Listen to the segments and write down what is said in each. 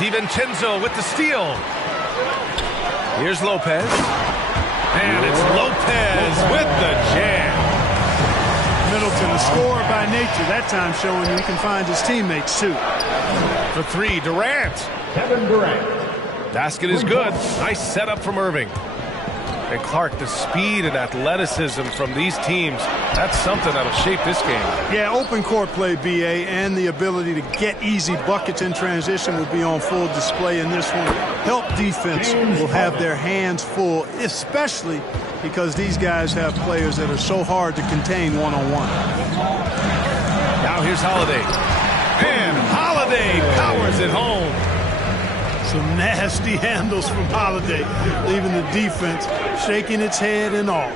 DiVincenzo with the steal. Here's Lopez. And it's Lopez with the jam. Middleton, a scorer by nature, that time showing you he can find his teammates too. For three, Durant. Kevin Durant. Basket is good. Nice setup from Irving. And Clark, the speed and athleticism from these teams, that's something that'll shape this game. Yeah, open court play, BA, and the ability to get easy buckets in transition will be on full display in this one. Help defense will have their hands full, especially because these guys have players that are so hard to contain one-on-one. Now here's Holiday. And Holiday powers it home. Some nasty handles from Holiday, leaving the defense shaking its head and all.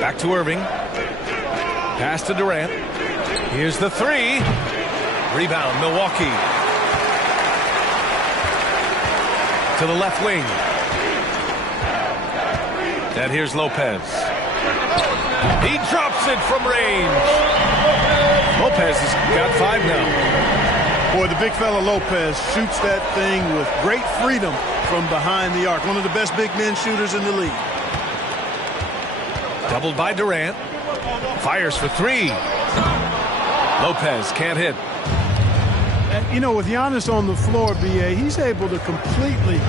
Back to Irving. Pass to Durant. Here's the three. Rebound, Milwaukee. To the left wing. And here's Lopez. He drops it from range. Lopez has got 5 now. Boy, the big fella Lopez shoots that thing with great freedom from behind the arc. One of the best big men shooters in the league. Doubled by Durant. Fires for 3. Lopez can't hit. And, you know, with Giannis on the floor, BA, he's able to completely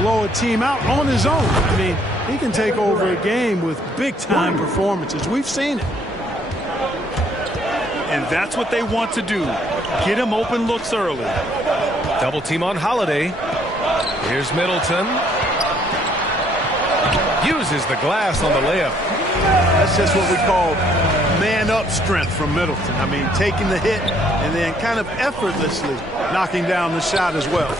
blow a team out on his own. I mean, he can take over a game with big-time performances. We've seen it. And that's what they want to do. Get him open looks early. Double team on Holiday. Here's Middleton. Uses the glass on the layup. That's just what we call man-up strength from Middleton. I mean, taking the hit and then kind of effortlessly knocking down the shot as well.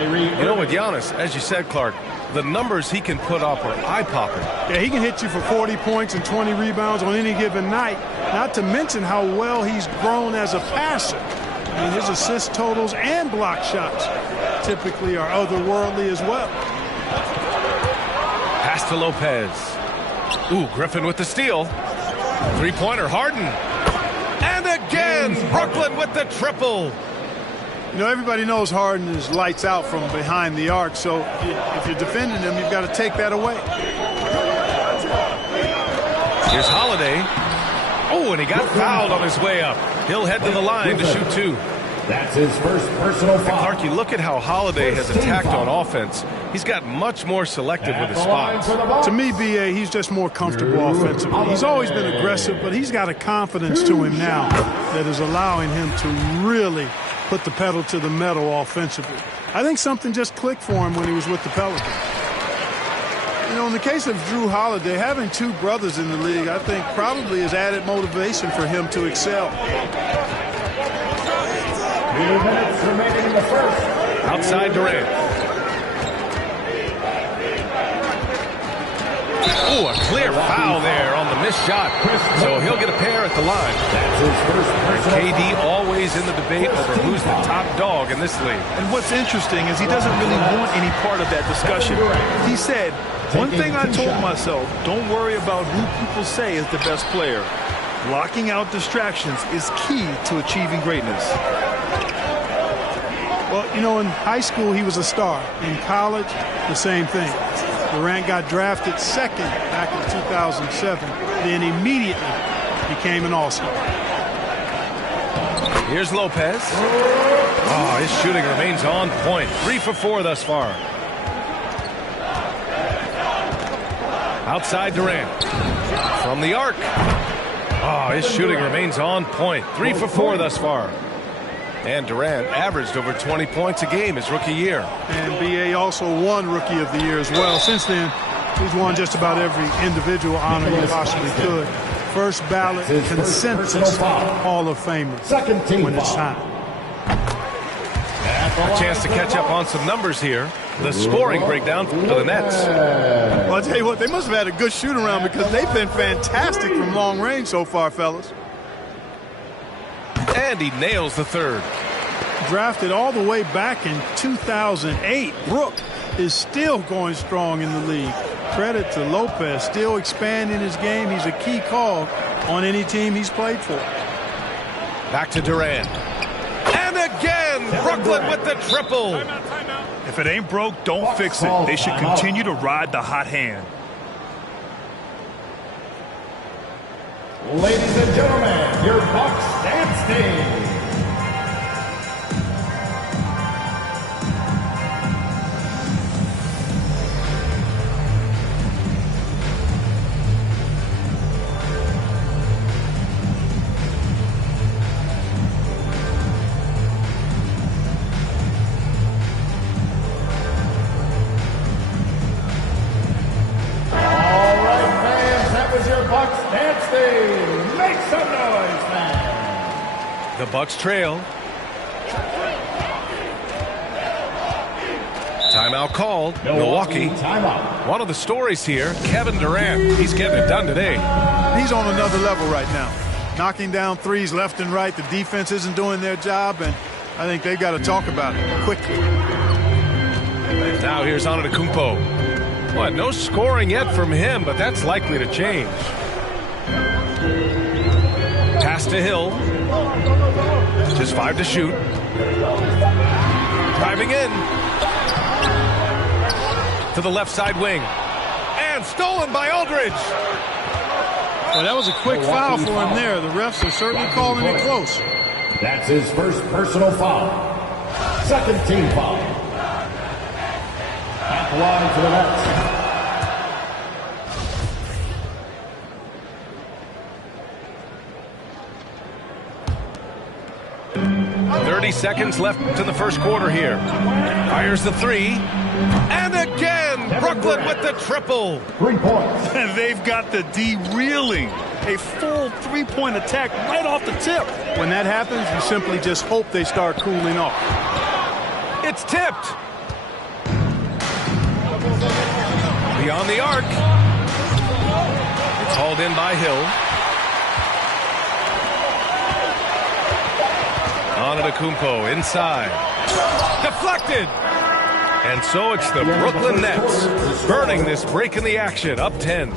You know, with Giannis, as you said, Clark, the numbers he can put up are eye-popping. Yeah, he can hit you for 40 points and 20 rebounds on any given night, not to mention how well he's grown as a passer. I mean, his assist totals and block shots typically are otherworldly as well. Pass to Lopez. Ooh, Griffin with the steal. Three-pointer, Harden. And again, Brooklyn with the triple. You know, everybody knows Harden is lights out from behind the arc, so if you're defending him, you've got to take that away. Here's Holiday. Oh, and he got fouled on his way up. He'll head to the line to shoot 2. That's his first personal foul. Clark, you look at how Holiday has attacked on offense. He's got much more selective with his spots. To me, BA, he's just more comfortable offensively. He's always been aggressive, but he's got a confidence to him now that is allowing him to really put the pedal to the metal offensively. I think something just clicked for him when he was with the Pelicans. You know, in the case of Jrue Holiday, having 2 brothers in the league, I think probably is added motivation for him to excel. 3 minutes remaining in the first. Outside Durant. Oh, a clear foul there on the missed shot. So he'll get a pair at the line. That's his first personal KD always in the debate over who's the top dog in this league. And what's interesting is he doesn't really want any part of that discussion. He said, one thing I told myself, don't worry about who people say is the best player. Blocking out distractions is key to achieving greatness. Well, you know, in high school, he was a star. In college, the same thing. Durant got drafted 2nd back in 2007, then immediately became an all-star. Here's Lopez. Oh, his shooting remains on point. 3 for 4 thus far. Outside Durant. From the arc. Oh, his shooting remains on point. 3 for 4 thus far. And Durant averaged over 20 points a game his rookie year. And B.A. also won Rookie of the Year as well. Since then, he's won just about every individual honor he possibly could. First ballot, consensus Hall of Famer when it's time. A chance to catch up on some numbers here. The scoring breakdown for the Nets. Well, I'll tell you what, they must have had a good shoot-around because they've been fantastic from long range so far, fellas. And he nails the third. Drafted all the way back in 2008, Brook is still going strong in the league. Credit to Lopez, still expanding his game. He's a key call on any team he's played for. Back to Durant. again. Brooklyn with the triple. If it ain't broke, don't fix it. They should continue to ride the hot hand. Ladies and gentlemen, your Bucks dance team. The Bucks trail. Timeout called. Milwaukee. Timeout. One of the stories here, Kevin Durant. He's getting it done today. He's on another level right now. Knocking down threes left and right. The defense isn't doing their job, and I think they've got to talk about it quickly. And now here's Antetokounmpo. What, no scoring yet from him, but that's likely to change. Pass to Hill. Just 5 to shoot. Driving in. To the left side wing. And stolen by Aldridge. Well, that was a quick foul for him there. The refs are certainly calling it close. That's his first personal foul. Second team foul. At the line for the Nets. 30 seconds left to the first quarter here. Fires the three. And again, Brooklyn with the triple. 3 points. And they've got the D reeling. A full three-point attack right off the tip. When that happens, you simply just hope they start cooling off. It's tipped. Beyond the arc. It's hauled in by Hill. Antetokounmpo inside. Deflected. And so it's the Brooklyn Nets burning this break in the action, up 10.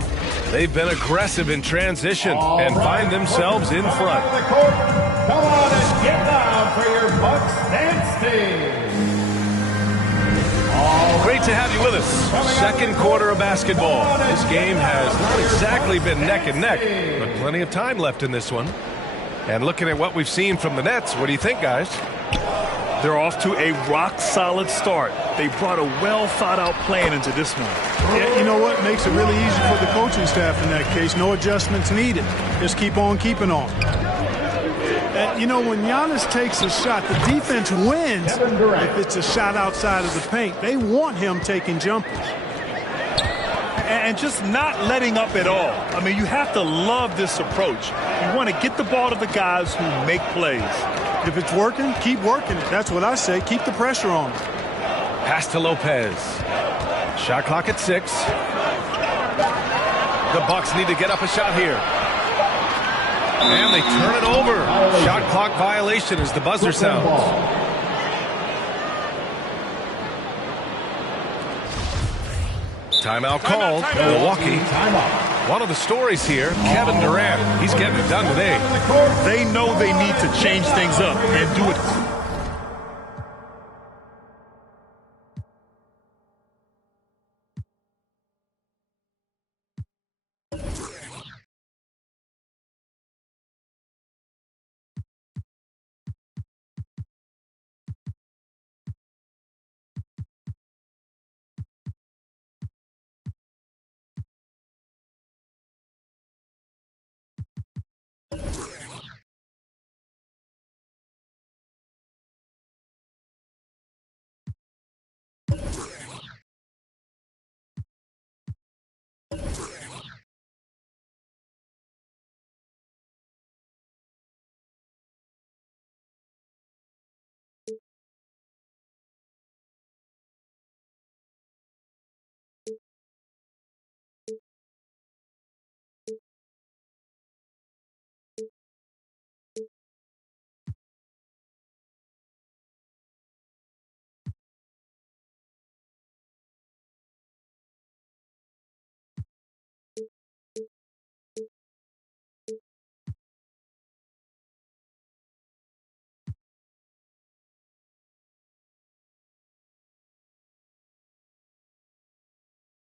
They've been aggressive in transition and find themselves in front. Come on and get down for your Bucks dance team. Great to have you with us. Second quarter of basketball. This game has not exactly been neck and neck, but plenty of time left in this one. And looking at what we've seen from the Nets, what do you think, guys? They're off to a rock-solid start. They brought a well-thought-out plan into this one. Yeah, you know what? Makes it really easy for the coaching staff in that case. No adjustments needed. Just keep on keeping on. And, you know, when Giannis takes a shot, the defense wins if it's a shot outside of the paint. They want him taking jumpers. And just not letting up at all. I mean, you have to love this approach. You want to get the ball to the guys who make plays. If it's working, keep working it. That's what I say. Keep the pressure on. Pass to Lopez. Shot clock at 6. The Bucks need to get up a shot here. And they turn it over. Shot clock violation as the buzzer sounds. Timeout called. Milwaukee. One of the stories here, Kevin Durant. He's getting it done today. They know they need to change things up and do it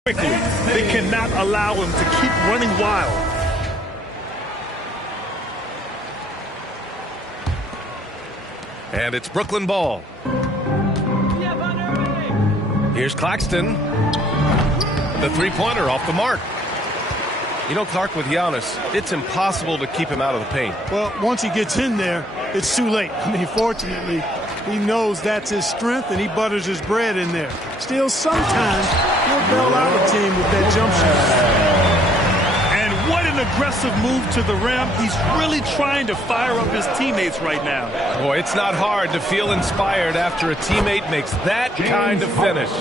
quickly. They cannot allow him to keep running wild. And it's Brooklyn ball. Here's Claxton. The three-pointer off the mark. You know, Clark, with Giannis, it's impossible to keep him out of the paint. Well, once he gets in there, it's too late. I mean, fortunately, he knows that's his strength, and he butters his bread in there. Still, sometimes he'll bail out a team with that jump shot. And what an aggressive move to the rim. He's really trying to fire up his teammates right now. Boy, it's not hard to feel inspired after a teammate makes that kind of finish.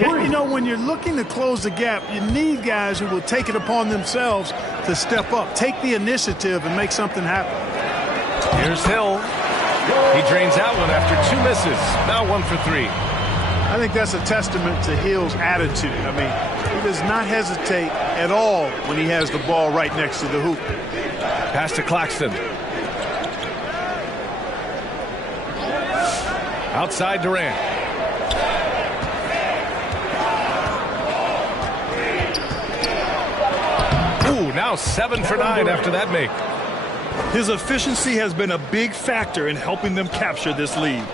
You know, when you're looking to close the gap, you need guys who will take it upon themselves to step up, take the initiative, and make something happen. Here's Hill. He drains that one after 2 misses. Now 1 for 3. I think that's a testament to Hill's attitude. I mean, he does not hesitate at all when he has the ball right next to the hoop. Pass to Claxton. Outside Durant. Ooh, now 7 for 9 after that make. His efficiency has been a big factor in helping them capture this lead.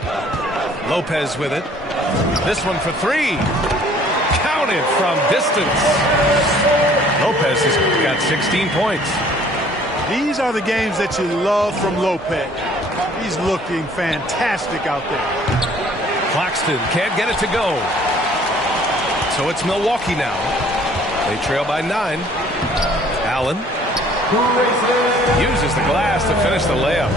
Lopez with it. This one for 3. Counted from distance. Lopez has got 16 points. These are the games that you love from Lopez. He's looking fantastic out there. Claxton can't get it to go. So it's Milwaukee now. They trail by 9. Allen uses the glass to finish the layup.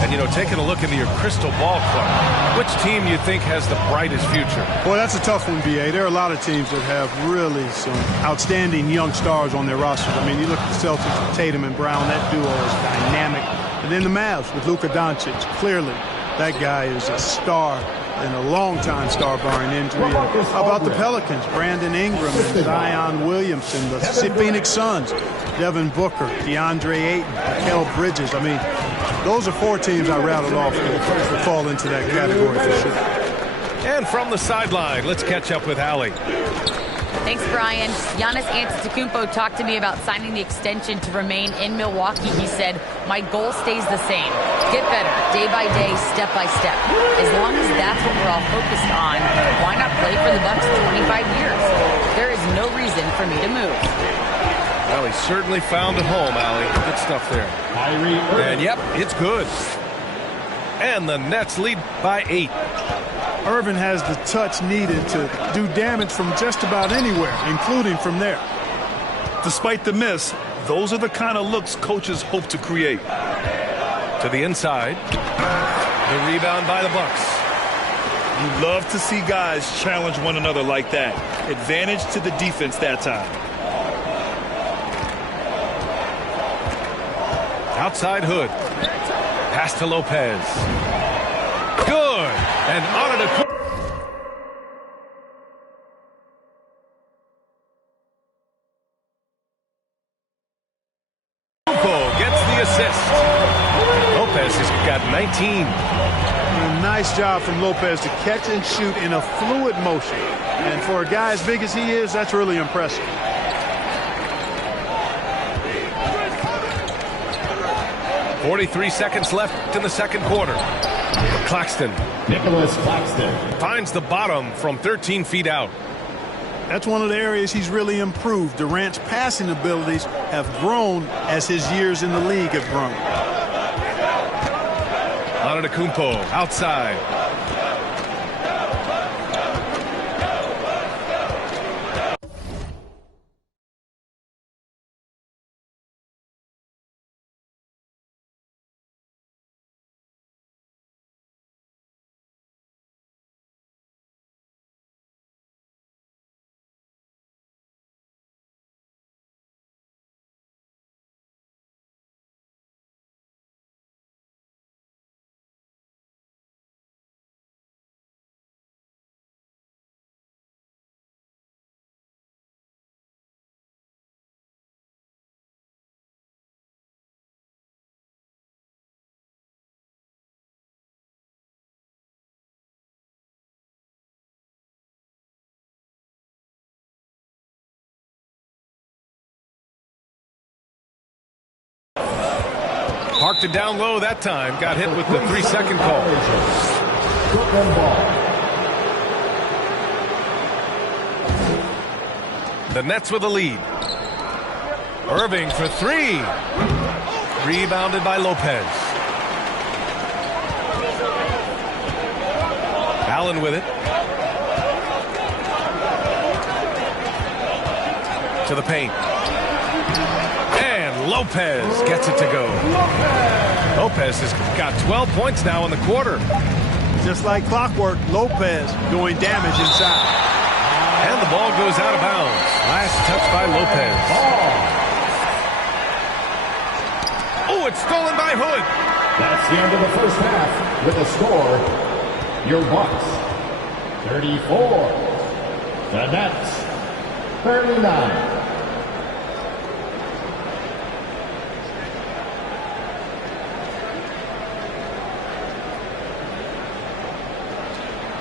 And, you know, taking a look into your crystal ball, Clark, which team you think has the brightest future? Boy, that's a tough one, B.A. There are a lot of teams that have really some outstanding young stars on their rosters. I mean, you look at the Celtics with Tatum and Brown, that duo is dynamic. And then the Mavs with Luka Doncic. Clearly, that guy is a star and a long-time star barring injury. And how about the Pelicans? Brandon Ingram and Zion Williamson, the Phoenix Suns, Devin Booker, DeAndre Ayton, Mikal Bridges. I mean, those are 4 teams I rattled off that fall into that category for sure. And from the sideline, let's catch up with Allie. Thanks, Brian. Giannis Antetokounmpo talked to me about signing the extension to remain in Milwaukee. He said, my goal stays the same. Get better, day by day, step by step. As long as that's what we're all focused on, why not play for the Bucks 25 years? There is no reason for me to move. Well, he certainly found a home, Allie. Good stuff there. And, yep, it's good. And the Nets lead by 8. Irvin has the touch needed to do damage from just about anywhere, including from there. Despite the miss, those are the kind of looks coaches hope to create. To the inside. The rebound by the Bucks. You love to see guys challenge one another like that. Advantage to the defense that time. Outside Hood. Pass to Lopez. Good. And on it. Gets the assist. Lopez has got 19. A nice job from Lopez to catch and shoot in a fluid motion. And for a guy as big as he is, that's really impressive. .43 seconds left in the second quarter. Claxton. Nicholas Claxton Finds the bottom from 13 feet out. That's one of the areas he's really improved. Durant's passing abilities have grown as his years in the league have grown. Antetokounmpo outside. Parked it down low that time. Got hit with the 3-second call. Brooklyn ball. The Nets with a lead. Irving for 3. Rebounded by Lopez. Allen with it. To the paint. And Lopez gets it to go. Lopez has got 12 points now in the quarter. Just like clockwork, Lopez doing damage inside. And the ball goes out of bounds. Last touch by Lopez. Oh, it's stolen by Hood. That's the end of the first half with the score. Your Bucks 34. The Nets 39.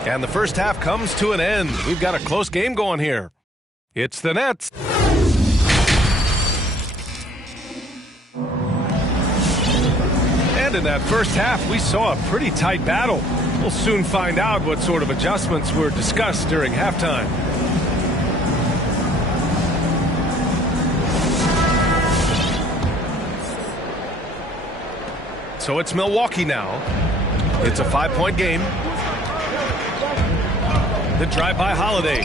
And the first half comes to an end. We've got a close game going here. It's the Nets. And in that first half, we saw a pretty tight battle. We'll soon find out what sort of adjustments were discussed during halftime. So it's Milwaukee now. It's a 5-point game. The drive by Holiday.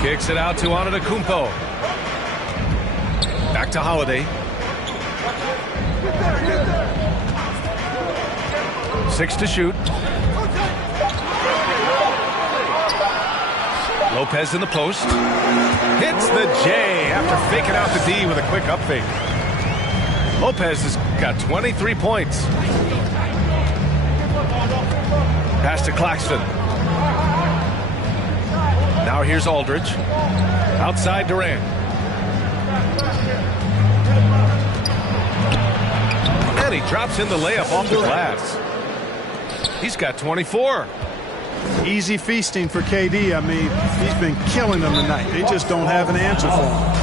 Kicks it out to Antetokounmpo. Back to Holiday. 6 to shoot. Lopez in the post. Hits the J after faking out the D with a quick up fake. Lopez has got 23 points. Pass to Claxton. Now here's Aldridge. Outside Durant. And he drops in the layup off the glass. He's got 24. Easy feasting for KD. I mean, he's been killing them tonight. They just don't have an answer for him.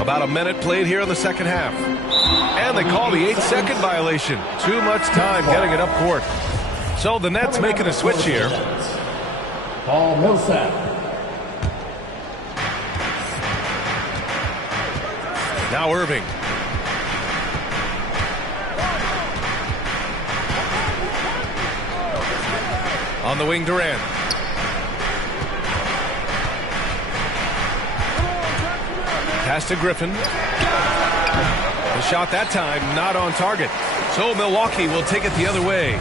About a minute played here in the second half. And they call the 8-second violation. Too much time getting it up court. So the Nets making a switch here. Paul Millsap. Now Irving. On the wing, Durant. Pass to Griffin. The shot that time not on target. So Milwaukee will take it the other way.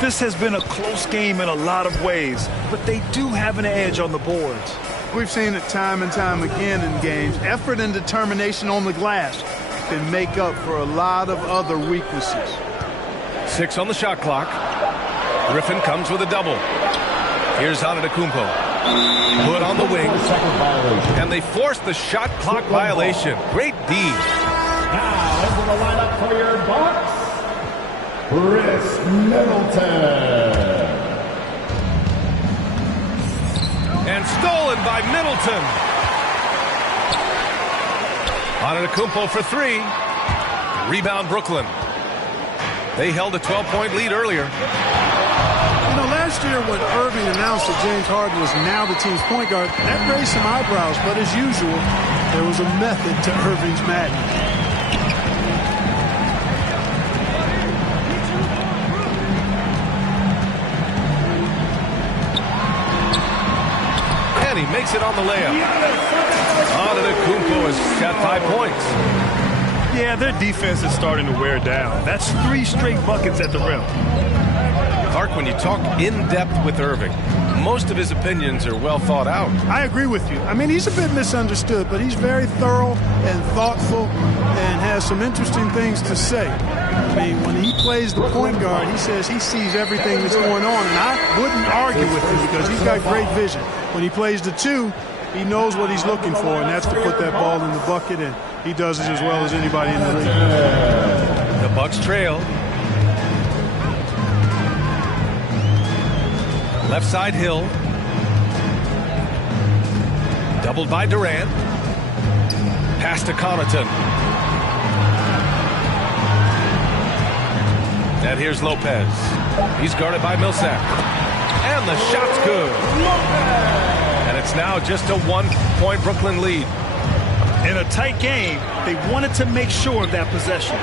This has been a close game in a lot of ways, but they do have an edge on the boards. We've seen it time and time again in games. Effort and determination on the glass can make up for a lot of other weaknesses. 6 on the shot clock. Griffin comes with a double. Here's Antetokounmpo. Put on the wing. And they force the shot clock violation. Great D. Now into the lineup for your Bucks, Chris Middleton. And stolen by Middleton. Antetokounmpo for 3. Rebound Brooklyn. They held a 12-point lead earlier. You know, last year when Irving announced that James Harden was now the team's point guard, that raised some eyebrows. But as usual, there was a method to Irving's madness. And he makes it on the layup. Antetokounmpo has got 5 points. Yeah, their defense is starting to wear down. That's 3 straight buckets at the rim. Clark, when you talk in depth with Irving, most of his opinions are well thought out. I agree with you. I mean, he's a bit misunderstood, but he's very thorough and thoughtful and has some interesting things to say. I mean, when he plays the point guard, he says he sees everything that's going on, and I wouldn't argue with him because he's got great vision. When he plays the 2, he knows what he's looking for, and that's to put that ball in the bucket, and he does it as well as anybody in the league. The Bucks trail. Left side Hill. Doubled by Durant. Pass to Connaughton. And here's Lopez. He's guarded by Millsap. And the shot's good. And it's now just a 1-point Brooklyn lead. In a tight game, they wanted to make sure of that possession.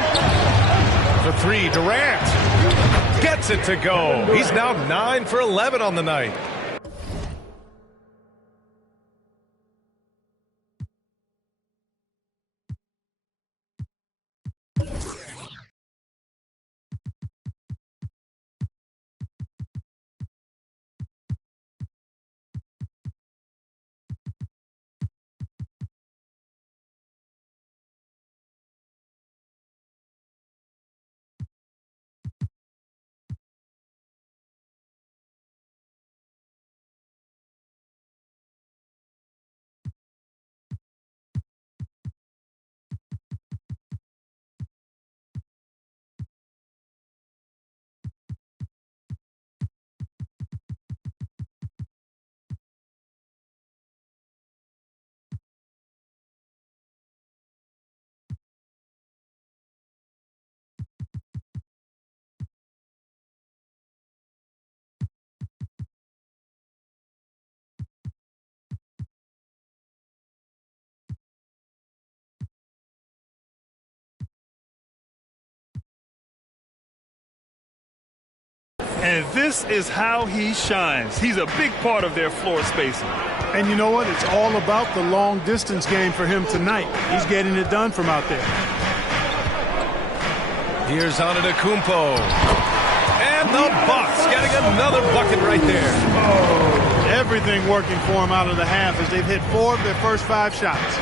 The 3, Durant gets it to go. He's now 9 for 11 on the night. And this is how he shines. He's a big part of their floor spacing. And you know what? It's all about the long-distance game for him tonight. He's getting it done from out there. Here's Antetokounmpo. And the Bucks getting another bucket right there. Oh, everything working for him out of the half as they've hit 4 of their first 5 shots.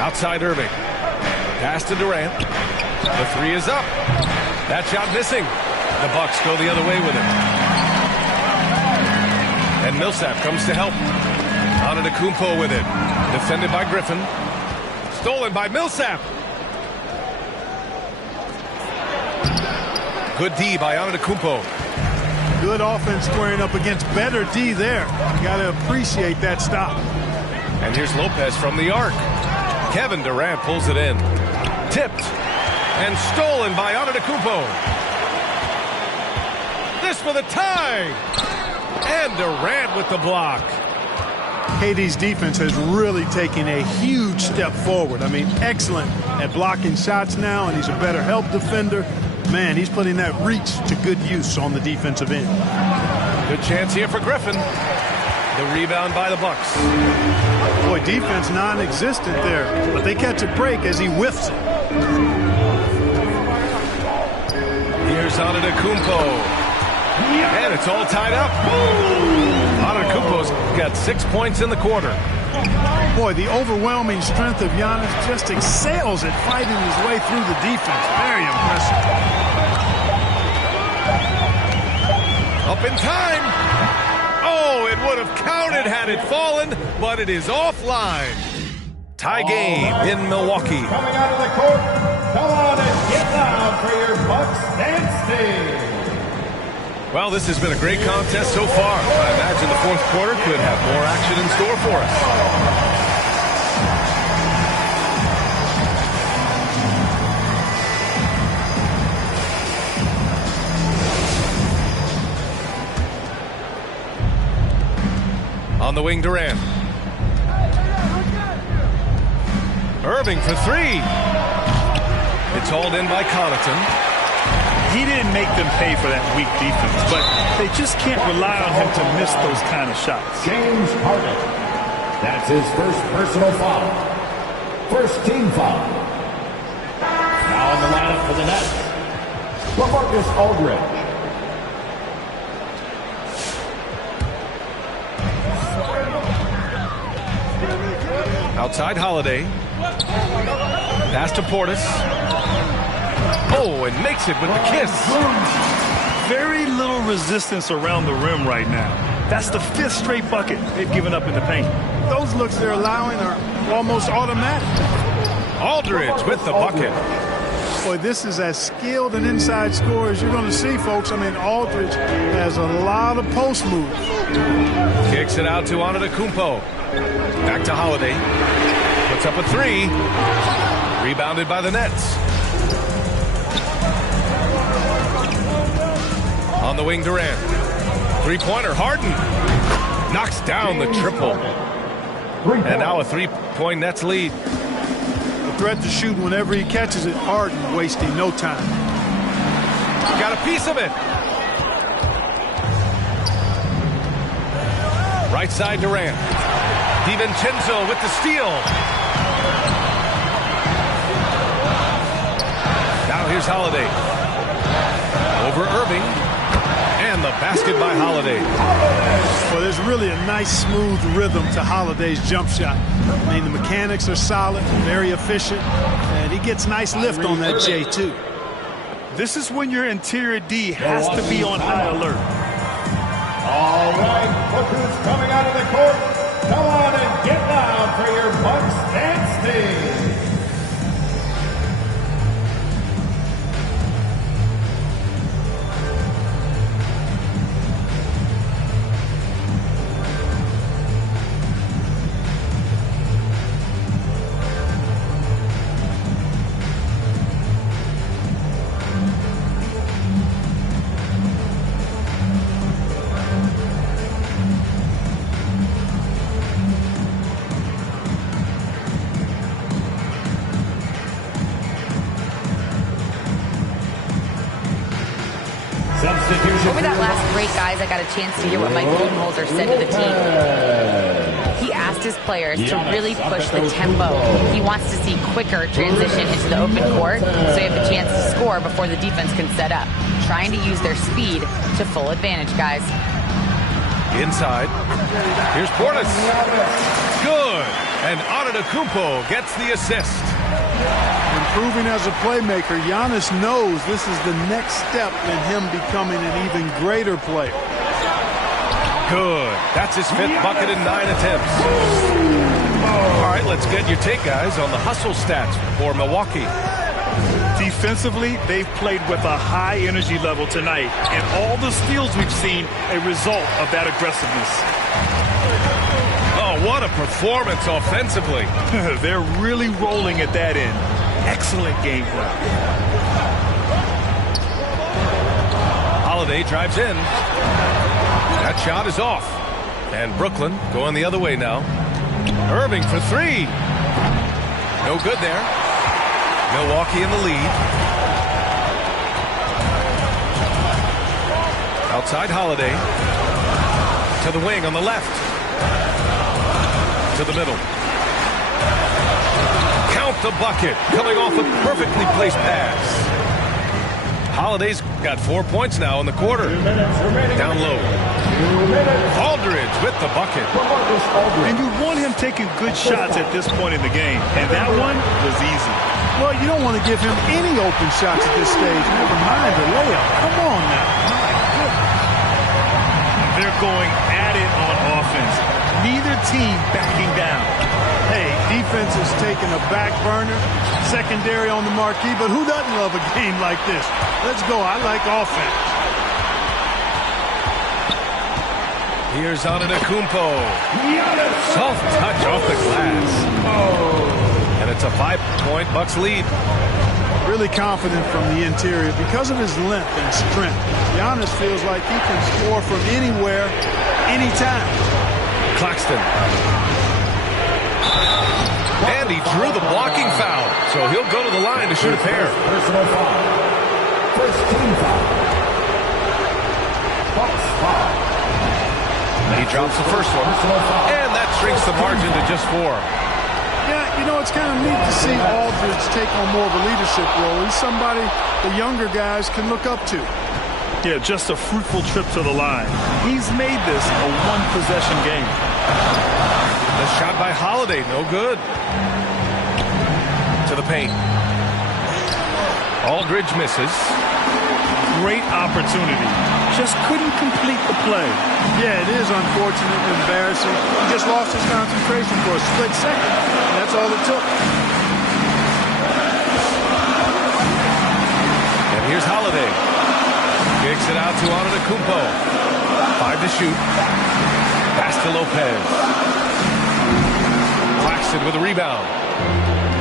Outside Irving. Pass to Durant. The 3 is up. That shot missing. The Bucks go the other way with it. And Millsap comes to help. Antetokounmpo with it. Defended by Griffin. Stolen by Millsap. Good D by Antetokounmpo. Good offense squaring up against better D there. You got to appreciate that stop. And here's Lopez from the arc. Kevin Durant pulls it in. Tipped. And stolen by Antetokounmpo. This for the tie. And Durant with the block. KD's defense has really taken a huge step forward. I mean, excellent at blocking shots now, and he's a better help defender. Man, he's putting that reach to good use on the defensive end. Good chance here for Griffin. The rebound by the Bucks. Boy, defense non-existent there, but they catch a break as he whiffs it. Here's Antetokounmpo. And it's all tied up. Antetokounmpo's got 6 points in the quarter. Boy, the overwhelming strength of Giannis just excels at fighting his way through the defense. Very impressive. Up in time. Oh, it would have counted had it fallen, but it is offline. Tie game in Milwaukee. Coming out of the court, come on and get down for your Bucks dance team. Well, this has been a great contest so far. I imagine the fourth quarter could have more action in store for us. On the wing, Durant. Irving for 3. It's hauled in by Connaughton. He didn't make them pay for that weak defense, but they just can't rely on him to miss those kind of shots. James Harden. That's his first personal foul. First team foul. Now in the lineup for the Nets, LaMarcus Aldridge. Outside Holiday. Pass to Portis. Oh, and makes it with the kiss. Very little resistance around the rim right now. That's the 5th straight bucket they've given up in the paint. Those looks they're allowing are almost automatic. Aldridge with the bucket. Boy, this is as skilled an inside scorer as you're going to see, folks. I mean, Aldridge has a lot of post moves. Kicks it out to Antetokounmpo. Back to Holiday. Puts up a 3. Rebounded by the Nets. On the wing, Durant. Three-pointer, Harden. Knocks down the triple. And now a 3-point Nets lead. The threat to shoot whenever he catches it, Harden wasting no time. Got a piece of it. Right side, Durant. DiVincenzo with the steal. Now here's Holiday. Over Irving. And the basket by Holiday. Well, there's really a nice, smooth rhythm to Holiday's jump shot. I mean, the mechanics are solid, very efficient, and he gets nice lift on that J2. This is when your interior D has to be on high alert. All right, look who's coming out of the court. Come on and get loud for your Bucks dance team. Over that last break, guys, I got a chance to hear what Mike Budenholzer said to the team. He asked his players to really push the tempo. He wants to see quicker transition into the open court so they have the chance to score before the defense can set up. Trying to use their speed to full advantage, guys. Inside. Here's Portis. Good. And Antetokounmpo gets the assist. Improving as a playmaker, Giannis knows this is the next step in him becoming an even greater player. Good. That's his 5th bucket in 9 attempts. All right, let's get your take, guys, on the hustle stats for Milwaukee. Defensively, they've played with a high energy level tonight, and all the steals we've seen a result of that aggressiveness. Oh, what a performance offensively. They're really rolling at that end. Excellent game plan. Holiday drives in. That shot is off. And Brooklyn going the other way now. Irving for 3. No good there. Milwaukee in the lead. Outside Holiday. To the wing on the left. To the middle. Count the bucket. Coming off a perfectly placed pass. Holiday's got 4 points now in the quarter. Down low. Aldridge with the bucket. And you want him taking good shots at this point in the game. And that one was easy. Well, you don't want to give him any open shots at this stage. Never mind the layup. Come on now. They're going at it on offense. Neither team backing down. Hey, defense is taking a back burner, secondary on the marquee, but who doesn't love a game like this? Let's go. I like offense. Here's Antetokounmpo. Soft touch off the glass. And it's a 5-point Bucks lead. Really confident from the interior because of his length and strength. Giannis feels like he can score from anywhere, anytime. Claxton. And he drew the blocking foul, so he'll go to the line to shoot a pair. Personal foul. First team foul. Bucks foul. He drops the first one, and that shrinks the margin to just 4. Yeah, you know, it's kind of neat to see Aldridge take on more of a leadership role. He's somebody the younger guys can look up to. Yeah, just a fruitful trip to the line. He's made this a one-possession game. The shot by Holiday, no good. to the paint. Aldridge misses. Great opportunity. Just couldn't complete the play. Yeah, it is unfortunate and embarrassing. He just lost his concentration for a split second. That's all it took. And here's Holiday. Kicks it out to Antetokounmpo. 5 to shoot. Pass to Lopez. Claxton with a rebound.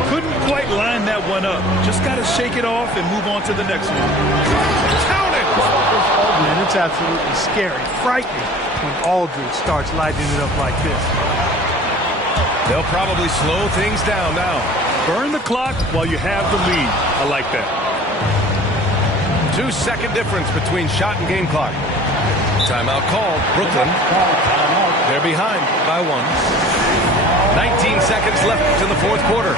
Couldn't quite line that one up. Just got to shake it off and move on to the next one. Count it! And it's absolutely scary, frightening when Aldridge starts lighting it up like this. They'll probably slow things down now. Burn the clock while you have the lead. I like that. 2-second difference between shot and game clock. Timeout called. Brooklyn. They're behind by 1. 19 seconds left in the fourth quarter.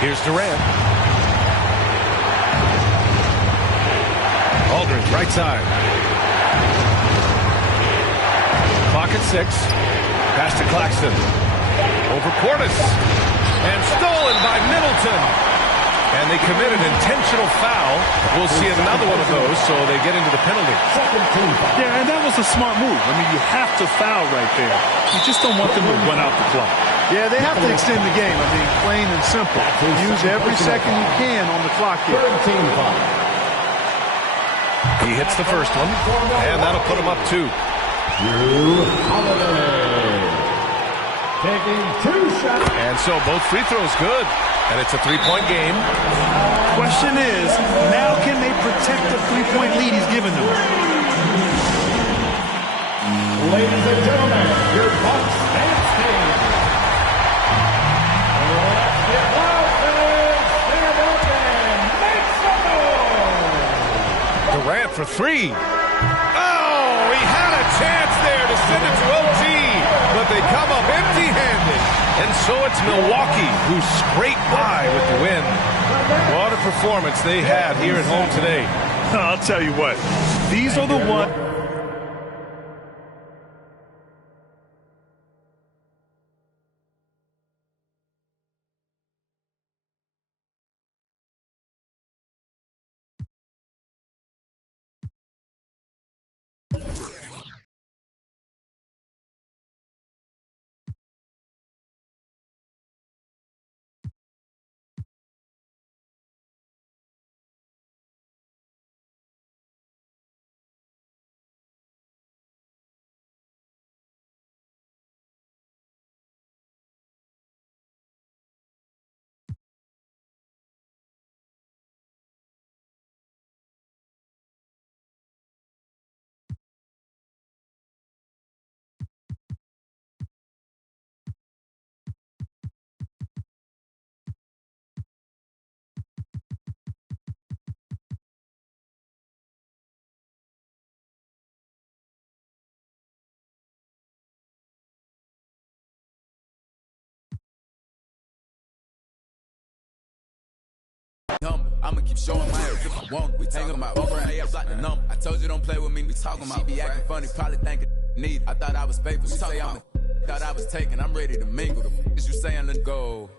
Here's Durant. Aldridge, right side. Clock at 6. Pass to Claxton. Over Portis. And stolen by Middleton. And they commit an intentional foul. We'll see another one of those, so they get into the penalty. Yeah, and that was a smart move. I mean, you have to foul right there. You just don't want them to run out the clock. Yeah, they have to extend the game. I mean, plain and simple. Use every second you can on the clock here. He hits the first one, and that'll put him up 2. Taking 2 shots. And so both free throws good. And it's a 3-point game. Question is, now can they protect the 3-point lead he's given them? Ladies and gentlemen, your Bucks dance team. Let's get loud, fans. Stand up and make some noise. Durant for 3. Oh, he had a chance there to send it to OT, but they come up empty-handed. And so it's Milwaukee who scraped by with the win. What a performance they had here at home today. I'll tell you what, these are the ones. I'ma keep showing my ass if I want. We talking about over and block the number. I told you don't play with me. We talking about. She be acting funny, probably thinking need. I thought I was faithful. She say I'm thought I was taken. I'm ready to mingle. The is you saying let's go.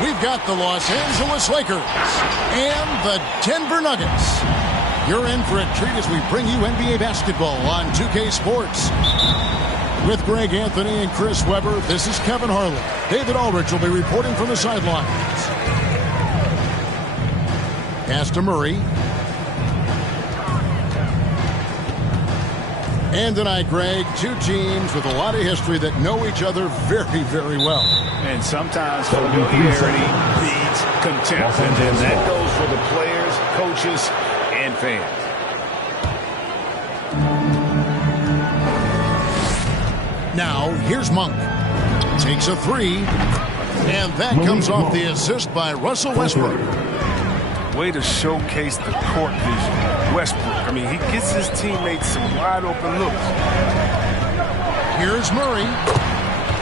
we've got the Los Angeles Lakers and the Denver Nuggets. You're in for a treat as we bring you NBA basketball on 2K Sports. With Greg Anthony and Chris Webber, this is Kevin Harlan. David Aldridge will be reporting from the sidelines. Pass to Murray. And tonight, Greg, two teams with a lot of history that know each other very, very well. And sometimes familiarity breeds contempt, and that goes for the players, coaches, and fans. Now, here's Monk. Takes a three, and that comes off the assist by Russell Westbrook. Way to showcase the court vision. Westbrook, I mean, he gets his teammates some wide open looks. Here's Murray,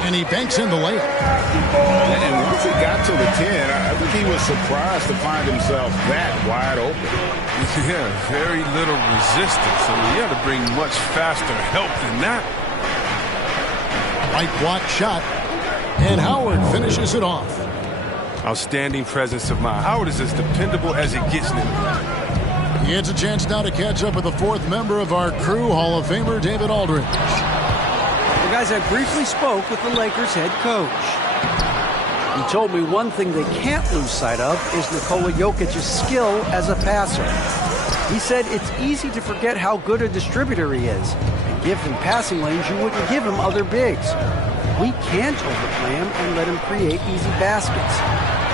and he banks in the layup. And once he got to the 10, I think he was surprised to find himself that wide open. Yeah, very little resistance. I mean, you had to bring much faster help than that. Right block shot, and Howard finishes it off. Outstanding presence of mind. Howard is as dependable as it gets now. He gets a chance now to catch up with the fourth member of our crew, Hall of Famer David Aldridge. Well, guys, I briefly spoke with the Lakers head coach. He told me one thing they can't lose sight of is Nikola Jokic's skill as a passer. He said it's easy to forget how good a distributor he is and give him passing lanes you wouldn't give him other bigs. We can't overplay him and let him create easy baskets.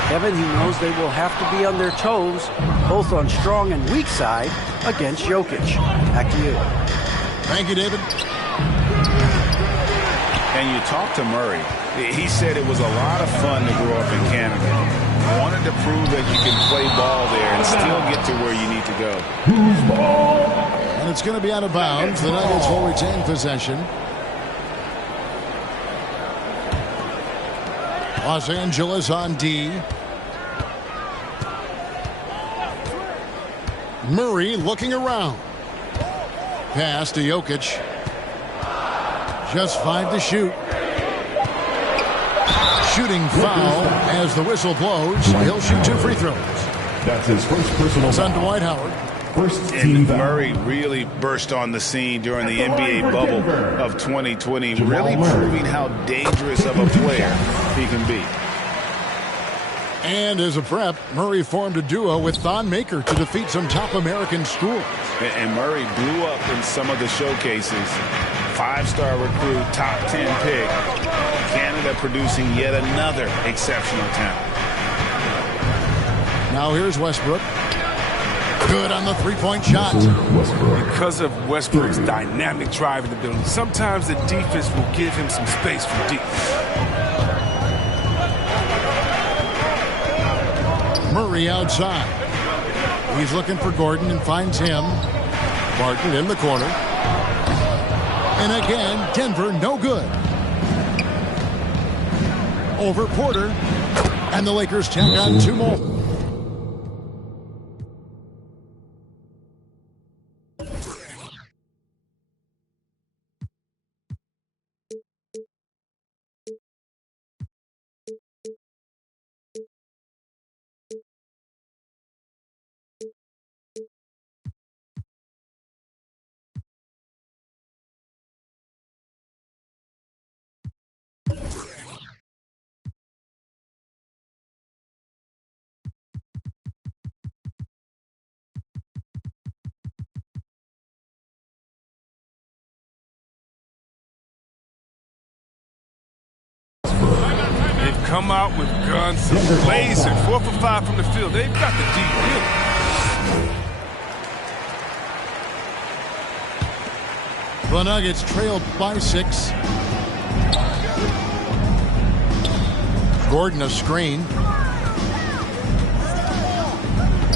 Kevin, he knows they will have to be on their toes, both on strong and weak side, against Jokic. Back to you. Thank you, David. And you talked to Murray. He said it was a lot of fun to grow up in Canada. Wanted to prove that you can play ball there and still get to where you need to go. And it's going to be out of bounds. The Nuggets will retain possession. Los Angeles on D. Murray looking around. Pass to Jokic. Just 5 to shoot. Shooting foul as the whistle blows. He'll shoot 2 free throws. That's his first personal foul. On Dwight Howard. And Murray really burst on the scene during the NBA bubble of 2020, really proving how dangerous of a player he can be. And as a prep, Murray formed a duo with Thon Maker to defeat some top American schools. And Murray blew up in some of the showcases. 5-star recruit, top 10 pick. Canada producing yet another exceptional talent. Now here's Westbrook. Good on the 3-point shot. Because of Westbrook's dynamic drive in the building, sometimes the defense will give him some space from deep. Murray outside. He's looking for Gordon and finds him. Barton in the corner. And again, Denver no good. Over Porter. And the Lakers tack on 2 more. They've come out with guns blazing, 4 for 5 from the field. They've got the deep really. The Nuggets trailed by 6. Gordon a screen.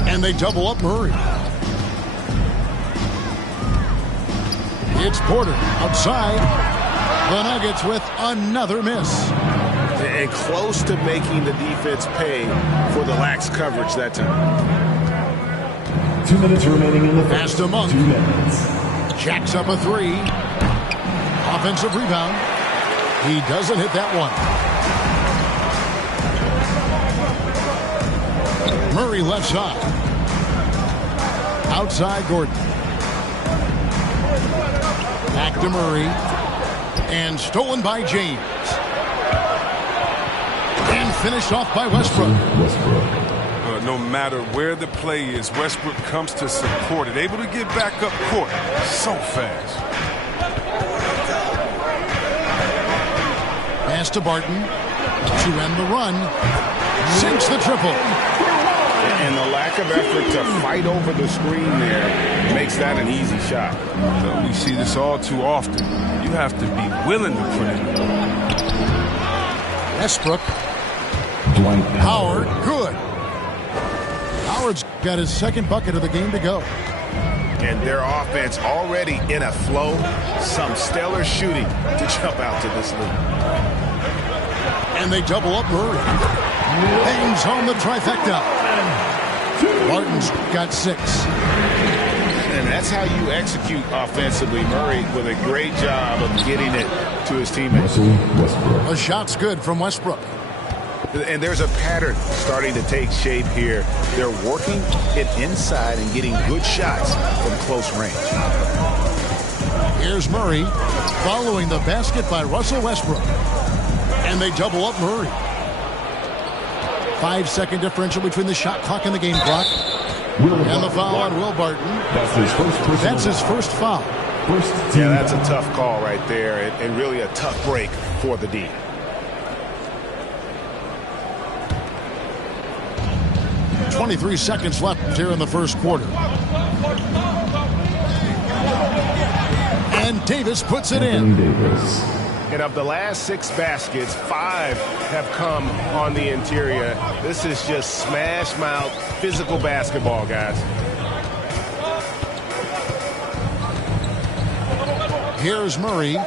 And they double up Murray. It's Porter outside. The Nuggets with another miss. And close to making the defense pay for the lax coverage that time. 2 minutes remaining in the first. Pass to Monk. 2 minutes. Jacks up a 3. Offensive rebound. He doesn't hit that one. Murray left side. Outside Gordon. Back to Murray. And stolen by James. And finished off by Westbrook. No matter where the play is, Westbrook comes to support it. Able to get back up court so fast. Pass to Barton to end the run. Sinks the triple. And the lack of effort to fight over the screen there makes that an easy shot. We see this all too often. You have to be willing to put it in. Westbrook. Howard, good. Howard's got his second bucket of the game to go. And their offense already in a flow. Some stellar shooting to jump out to this lead. And they double up Murray. Hangs home the trifecta. Barton's got 6. And that's how you execute offensively. Murray with a great job of getting it to his teammates. A shot's good from Westbrook. And there's a pattern starting to take shape here. They're working it inside and getting good shots from close range. Here's Murray following the basket by Russell Westbrook. And they double up Murray. 5-second differential between the shot clock and the game clock. And the foul on Will Barton. That's his first foul. Yeah, that's a tough call right there, and really a tough break for the D. .23 seconds left here in the first quarter. And Davis puts it in. And of the last 6 baskets, 5 have come on the interior. This is just smash mouth physical basketball, guys. Here's Murray.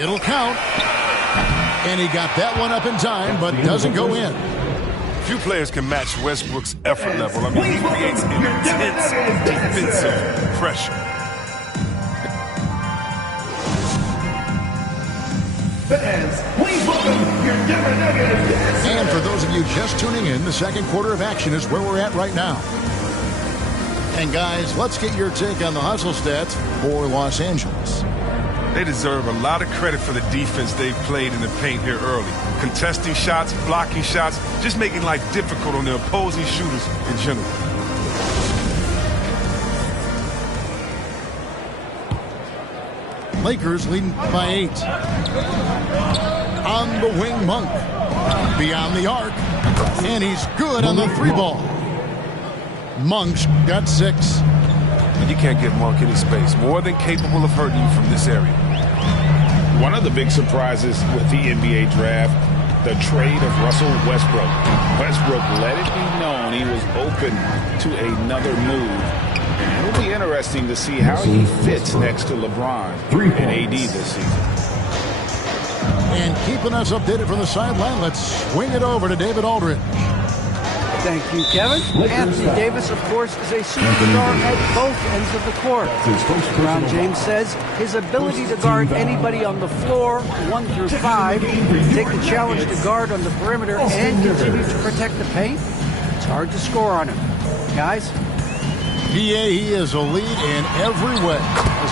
It'll count. And he got that one up in time, but doesn't go in. Few players can match Westbrook's effort level. I mean, he creates intense defensive pressure. Fans, please welcome your Denver Nuggets. And for those of you just tuning in, the second quarter of action is where we're at right now. And guys, let's get your take on the hustle stats for Los Angeles. They deserve a lot of credit for the defense they've played in the paint here early. Contesting shots, blocking shots, just making life difficult on the opposing shooters in general. Lakers leading by 8. On the wing, Monk. Beyond the arc. And he's good on the 3 ball. Monk's got 6. And you can't get Monk any space. More than capable of hurting you from this area. One of the big surprises with the NBA draft, the trade of Russell Westbrook. Westbrook let it be known he was open to another move. And it'll be interesting to see how he fits next to LeBron and AD this season. And keeping us updated from the sideline, let's swing it over to David Aldridge. Thank you, Kevin. Anthony Davis, of course, is a superstar at both ends of the court. LeBron James says his ability to guard anybody on the floor, 1 through 5, take the challenge to guard on the perimeter, and continue to protect the paint, it's hard to score on him. Guys? PA, he is a lead in every way.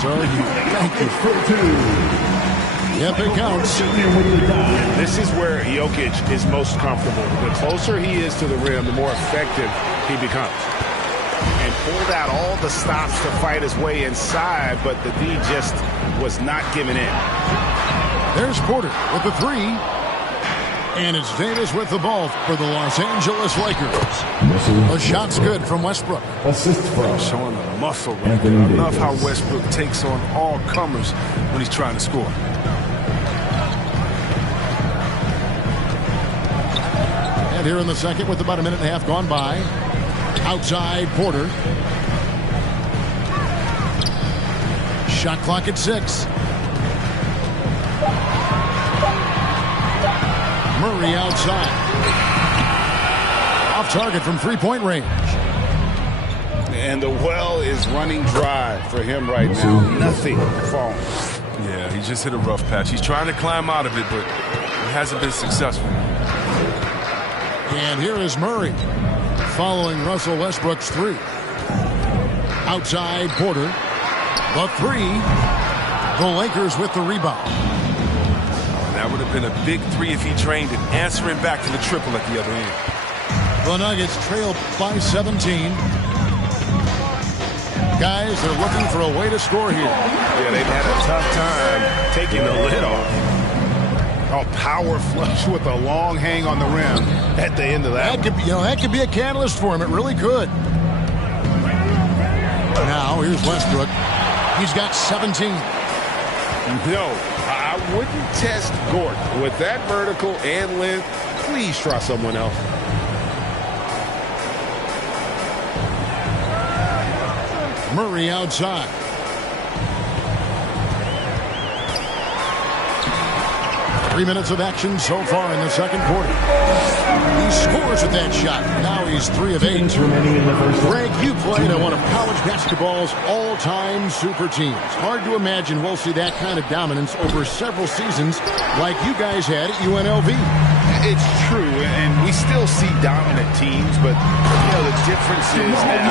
Thank you. Yep, it counts. This is where Jokic is most comfortable. The closer he is to the rim, the more effective he becomes. And pulled out all the stops to fight his way inside, but the D just was not giving in. There's Porter with the 3. And it's Davis with the ball for the Los Angeles Lakers. A shot's good from Westbrook. Showing the muscle right there. I love how Westbrook takes on all comers when he's trying to score. And here in the second with about a minute and a half gone by. Outside Porter. Shot clock at 6. Murray outside. Off target from 3-point range. And the well is running dry for him right now. Nothing falling. Yeah, he just hit a rough patch. He's trying to climb out of it, but he hasn't been successful. And here is Murray following Russell Westbrook's three. Outside Porter. The three. The Lakers with the rebound. That would have been a big three if he drained it, answering back to the triple at the other end. The Nuggets trail by 17. Guys, they're looking for a way to score here. Yeah, they've had a tough time taking the lid off. Oh, power flush with a long hang on the rim at the end of that. That could be a catalyst for him. It really could. Now, here's Westbrook. He's got 17. No, I wouldn't test Gordon. With that vertical and length, please try someone else. Murray outside. Three minutes of action so far in the second quarter. He scores with that shot. Now he's 3 of 8. Greg, you played on one of college basketball's all-time super teams. Hard to imagine we'll see that kind of dominance over several seasons like you guys had at UNLV. It's true, and we still see dominant teams, but the difference is now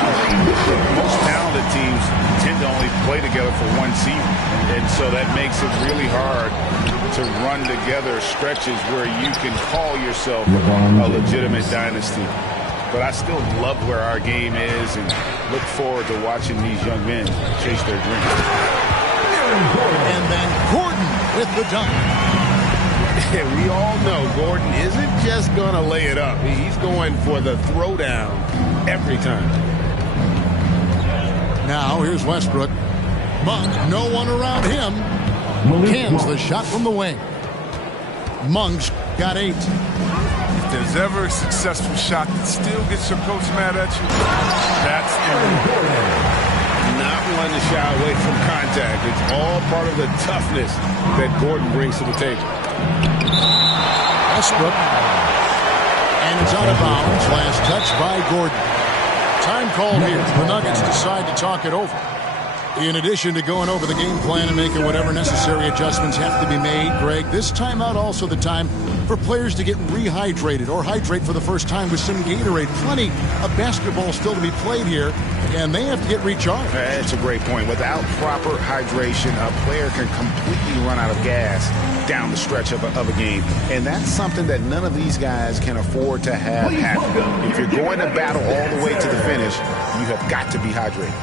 most talented teams tend to only play together for one season, and so that makes it really hard to run together stretches where you can call yourself a legitimate dynasty. But I still love where our game is and look forward to watching these young men chase their dreams. And then Gordon with the dunk. We all know Gordon isn't just going to lay it up. He's going for the throwdown every time. Now here's Westbrook. Monk, no one around him. Hands the shot from the wing. Monk's got 8. If there's ever a successful shot that still gets your coach mad at you, that's the one. Not one to shy away from contact. It's all part of the toughness that Gordon brings to the table. Westbrook. And it's out of bounds. Last touch by Gordon. Time called here. The Nuggets decide to talk it over. In addition to going over the game plan and making whatever necessary adjustments have to be made, Greg, this timeout also the time for players to get rehydrated or hydrate for the first time with some Gatorade. Plenty of basketball still to be played here, and they have to get recharged. That's a great point. Without proper hydration, a player can completely run out of gas down the stretch of a game. And that's something that none of these guys can afford to have happen. If you're going to battle all the way to the finish, you have got to be hydrated.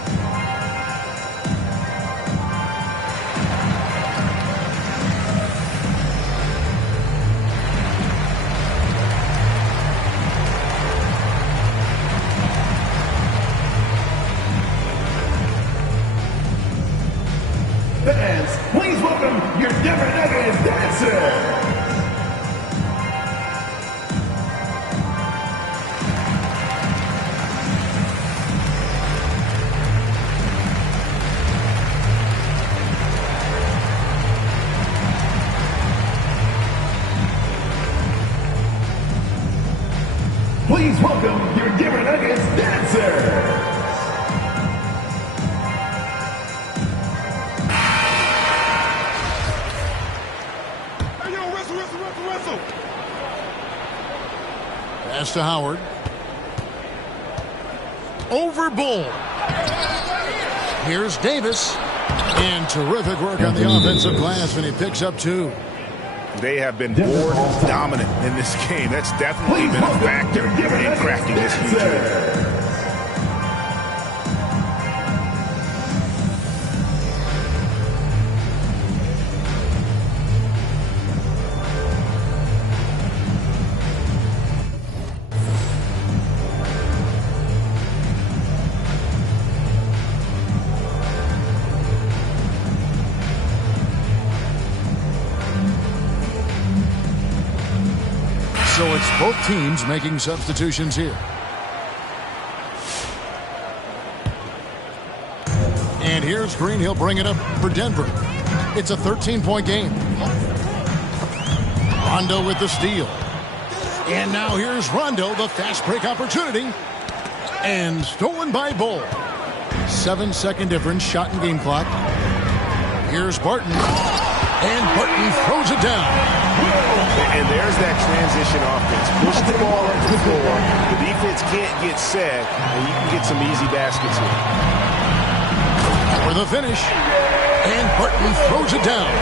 Fans, please welcome your Denver Nuggets dancer. Please welcome your Denver Nuggets dancer. Pass to Howard. Over Bull. Here's Davis. And terrific work on the offensive glass, and he picks up 2. They have been board dominant in this game. That's definitely been a factor in cracking this huge lead. So it's both teams making substitutions here. And here's Green. He'll bring it up for Denver. It's a 13-point game. Rondo with the steal. And now here's Rondo, the fast break opportunity. And stolen by Bull. 7-second difference, shot and game clock. Here's Barton. And Barton throws it down. And there's that transition offense. Push the ball up the floor. The defense can't get set, and you can get some easy baskets here. For the finish, and Barton throws it down.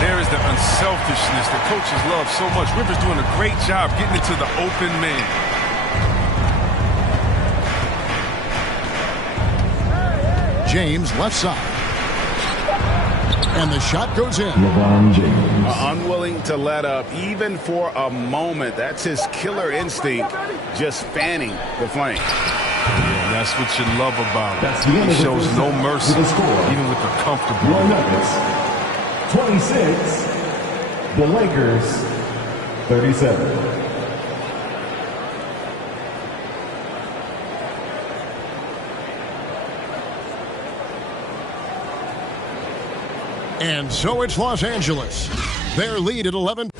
There is the unselfishness that coaches love so much. Rivers doing a great job getting it to the open man. James left side. And the shot goes in. LeBron James. Unwilling to let up even for a moment. That's his killer instinct, just fanning the flame. Yeah, that's what you love about it. He shows no mercy, even with the comfortable. Your Nuggets, 26. The Lakers, 37. And so it's Los Angeles. Their lead at 11.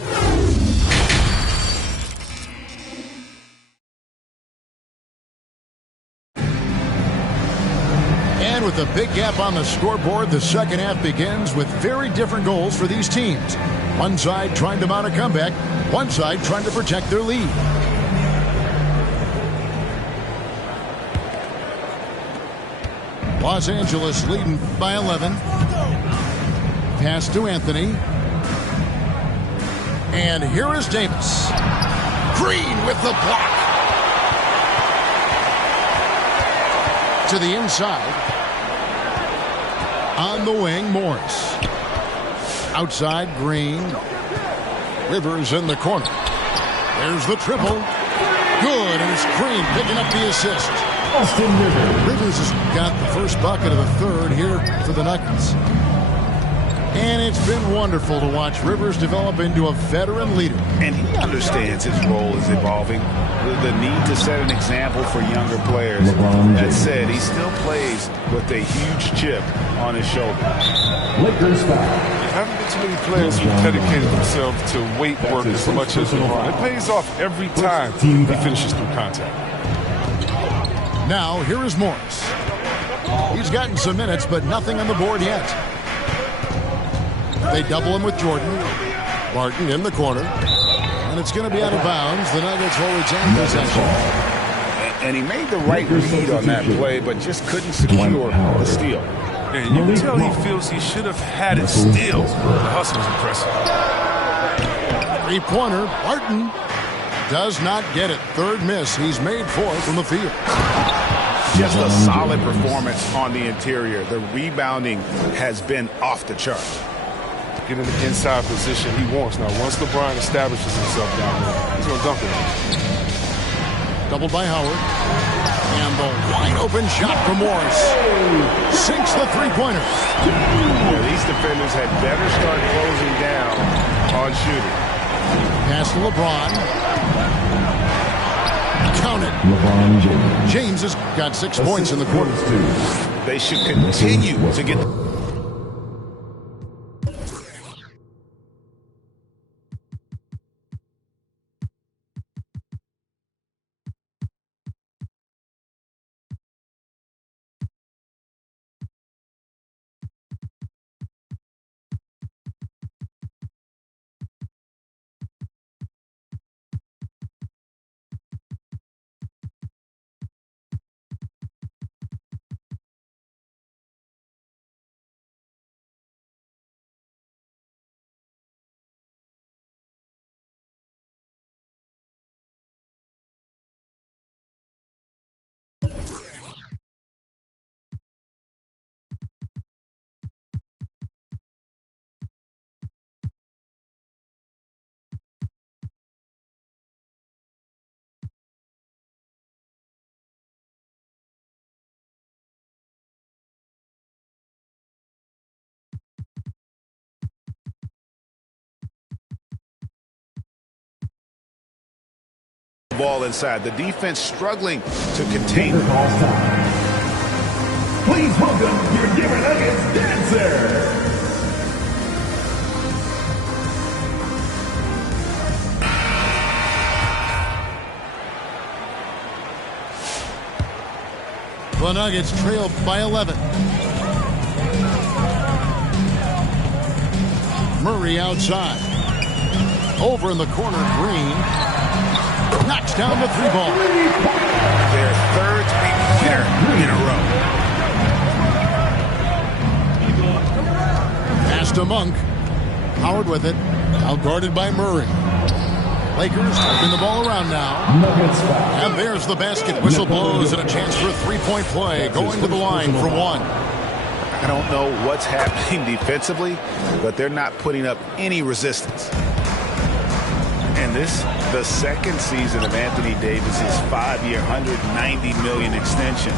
And with a big gap on the scoreboard, the second half begins with very different goals for these teams. One side trying to mount a comeback, one side trying to protect their lead. Los Angeles leading by 11. Pass to Anthony. And here is Davis. Green with the block. To the inside. On the wing, Morris. Outside, Green. Rivers in the corner. There's the triple. Good, and it's Green picking up the assist. Austin Rivers. Rivers has got the first bucket of the third here for the Nuggets. And it's been wonderful to watch Rivers develop into a veteran leader. And he understands his role is evolving. The need to set an example for younger players. That said, he still plays with a huge chip on his shoulder. Lakers foul. There haven't been too many players who dedicated themselves to weight work as much as LeBron. It pays off every time he finishes through contact. Now, here is Morris. He's gotten some minutes, but nothing on the board yet. They double him with Jordan. Barton in the corner. And it's going to be out of bounds. The Nuggets will retain possession. And he made the right read on that play, but just couldn't secure the steal. And you can tell he feels he should have had it still. The hustle is impressive. Three-pointer. Barton does not get it. Third miss. He's made fourth from the field. Just a solid performance on the interior. The rebounding has been off the chart. Get in the inside position he wants. Now, once LeBron establishes himself down there, he's going to dunk it. Doubled by Howard. And the wide-open shot from Morris. Sinks the three-pointer. Yeah, these defenders had better start closing down on shooting. Pass to LeBron. Count it. LeBron James. James has got 6 points in the quarter. They should continue to get the ball inside. The defense struggling to contain it. Please welcome your Denver Nuggets dancer. The Nuggets trailed by 11. Murray outside. Over in the corner, Green knocks down the 3-ball. Their third three-pointer in a row. Pass to Monk. Howard with it. Now guarded by Murray. Lakers taking the ball around now. And there's the basket. Whistle blows and a chance for a three-point play. Going to the line for one. I don't know what's happening defensively, but they're not putting up any resistance. And this, the second season of Anthony Davis's 5-year, $190 million extension.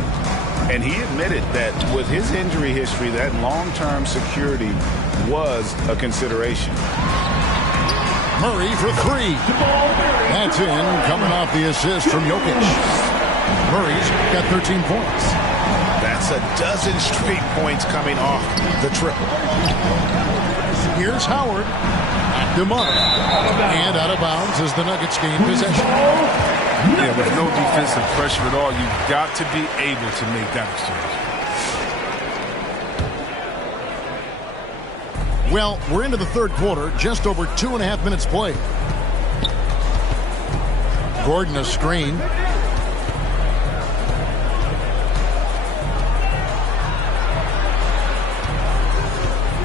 And he admitted that with his injury history, that long-term security was a consideration. Murray for three. That's in, coming off the assist from Jokic. Murray's got 13 points. That's a dozen straight points coming off the triple. Here's Howard. Back to Monk. And out of bounds as the Nuggets gain possession. Yeah, with no defensive pressure at all, you've got to be able to make that exchange. Well, we're into the third quarter, just over 2.5 minutes played. Gordon a screen.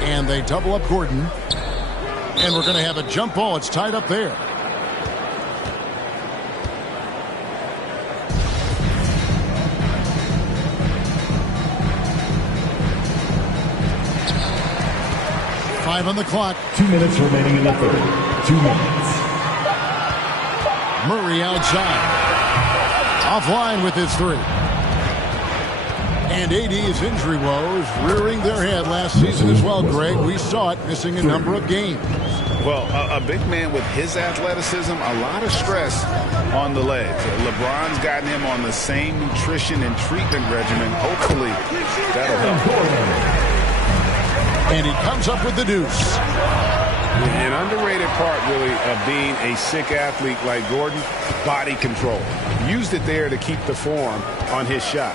And they double up Gordon. And we're going to have a jump ball. It's tied up there. Five on the clock. 2 minutes remaining in the third. 2 minutes. Murray outside. Offline with his three. And AD's injury woes rearing their head last season as well, Greg. We saw it missing a number of games. Well, a big man with his athleticism, a lot of stress on the legs. LeBron's gotten him on the same nutrition and treatment regimen. Hopefully, that'll help. And he comes up with the deuce. An underrated part, really, of being a sick athlete like Gordon, body control. Used it there to keep the form on his shot.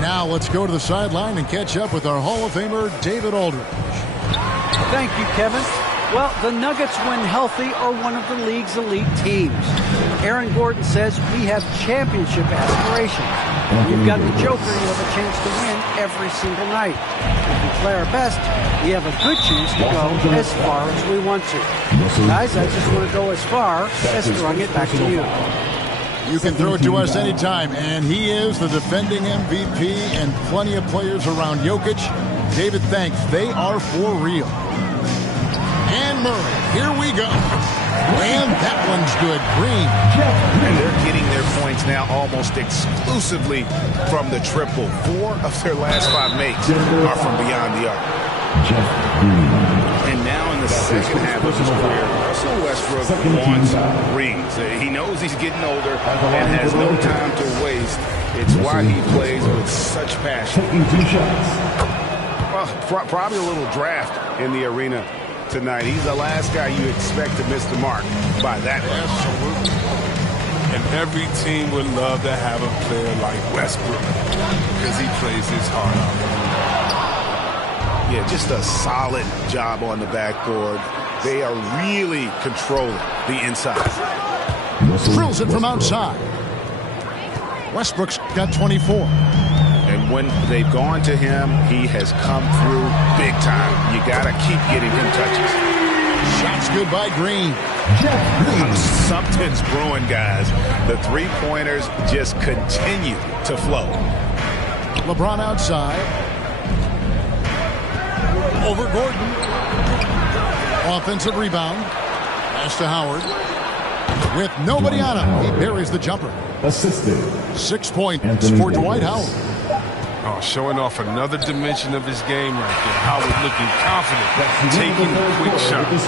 Now let's go to the sideline and catch up with our Hall of Famer, David Aldridge. Thank you, Kevin. Well, the Nuggets, when healthy, are one of the league's elite teams. Aaron Gordon says we have championship aspirations. You've got the Joker, you have a chance to win every single night. If we play our best, we have a good chance to go as far as we want to. Guys, I just want to go as far as throwing it back to you. You can throw it to us anytime, and he is the defending MVP and plenty of players around Jokic. David, thanks. They are for real. And Murray, here we go. And that one's good. Green. And they're getting their points now almost exclusively from the triple. 4 of their last 5 makes are from beyond the arc. And now in the second half of his career, Russell Westbrook wants rings. He knows he's getting older and has no time to waste. It's why he plays with such passion. Well, probably a little draft in the arena tonight. He's the last guy you expect to miss the mark by that much. Absolutely. And every team would love to have a player like Westbrook because he plays his heart out. Yeah, just a solid job on the backboard. They are really controlling the inside. Drills it from outside. Westbrook's got 24. And when they've gone to him, he has come through big time. You got to keep getting him touches. Shots good by Green. Something's brewing, guys. The three-pointers just continue to flow. LeBron outside. Over Gordon. Offensive rebound. Pass to Howard. With nobody on him, he buries the jumper. Assisted. 6 points for Dwight Howard. Oh, showing off another dimension of his game right there. Howard looking confident, taking quick shots.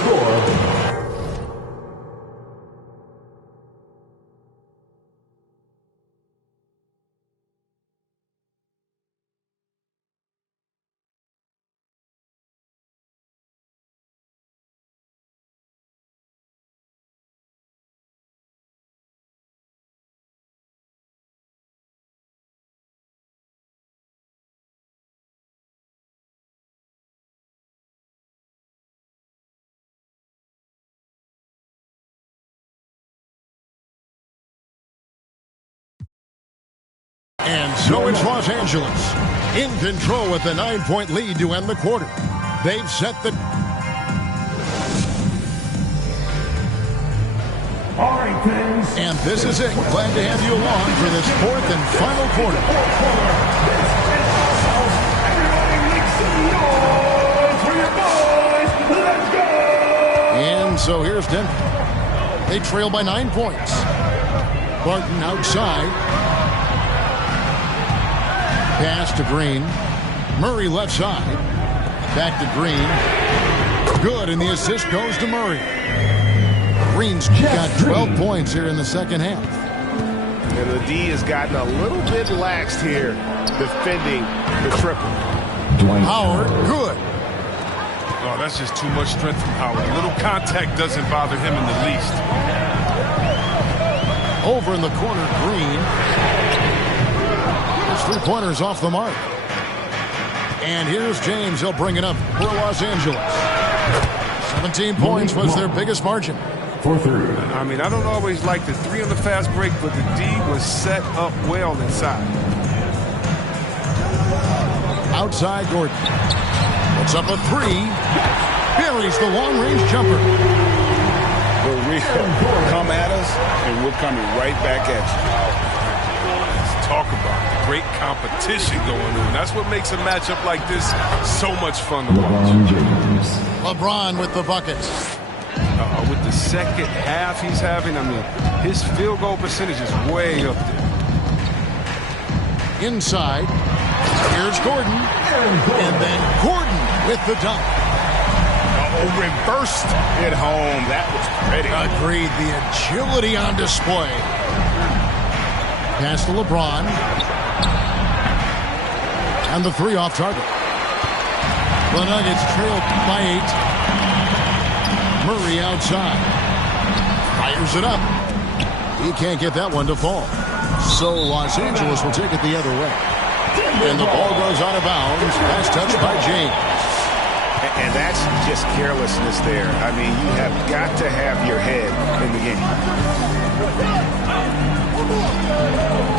And so it's Los Angeles in control with a 9-point lead to end the quarter. They've set the... All right, fans. And this is it. Glad to have you along for this fourth and final quarter. And so here's Denver. They trail by 9 points. Barton outside. Pass to Green. Murray left side. Back to Green. Good, and the assist goes to Murray. Green's got 12 points here in the second half. And the D has gotten a little bit laxed here defending the triple. Howard, good. Oh, that's just too much strength from Howard. A little contact doesn't bother him in the least. Over in the corner, Green. His three-pointer's off the mark. And here's James. He'll bring it up for Los Angeles. 17 points was their biggest margin. I mean, I don't always like the three on the fast break, but the D was set up well inside. Outside Gordon. Puts up a three. Buries the long-range jumper. We'll come at us, and we're coming right back at you. Let's talk about great competition going on. That's what makes a matchup like this so much fun to watch. LeBron with the buckets. With the second half he's having, I mean, his field goal percentage is way up there. Inside. Here's Gordon. And then Gordon with the dunk. Reversed at home. That was pretty. Agreed. The agility on display. Pass to LeBron. And the three off target. The Nuggets trail by 8. Murray outside. Fires it up. He can't get that one to fall. So Los Angeles will take it the other way. And the ball goes out of bounds. Last touch by James. And that's just carelessness there. I mean, you have got to have your head in the game.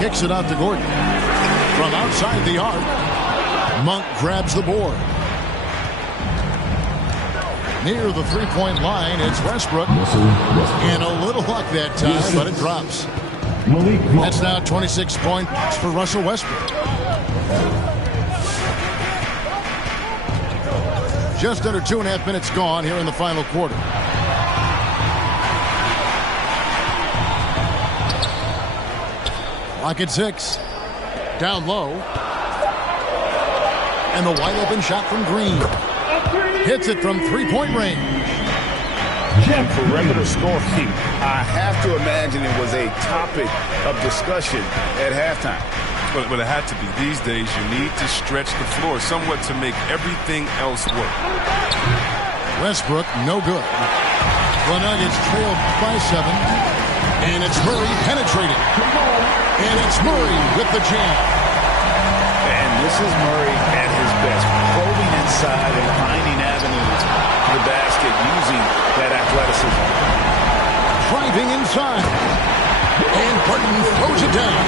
Kicks it out to Gordon. From outside the arc, Monk grabs the board. Near the three-point line, it's Westbrook. And a little luck that time, but it drops. That's now 26 points for Russell Westbrook. Just under 2.5 minutes gone here in the final quarter. Clock at 6. Down low. And the wide open shot from Green. Hits it from three-point range. Perimeter scoring. I have to imagine it was a topic of discussion at halftime. But it had to be. These days, you need to stretch the floor somewhat to make everything else work. Westbrook, no good. The Nuggets trail by 7. And it's Murray penetrating. And it's Murray with the jam. And this is Murray at his best. Probing inside and finding avenues to the basket using that athleticism. Driving inside. And Barton throws it down.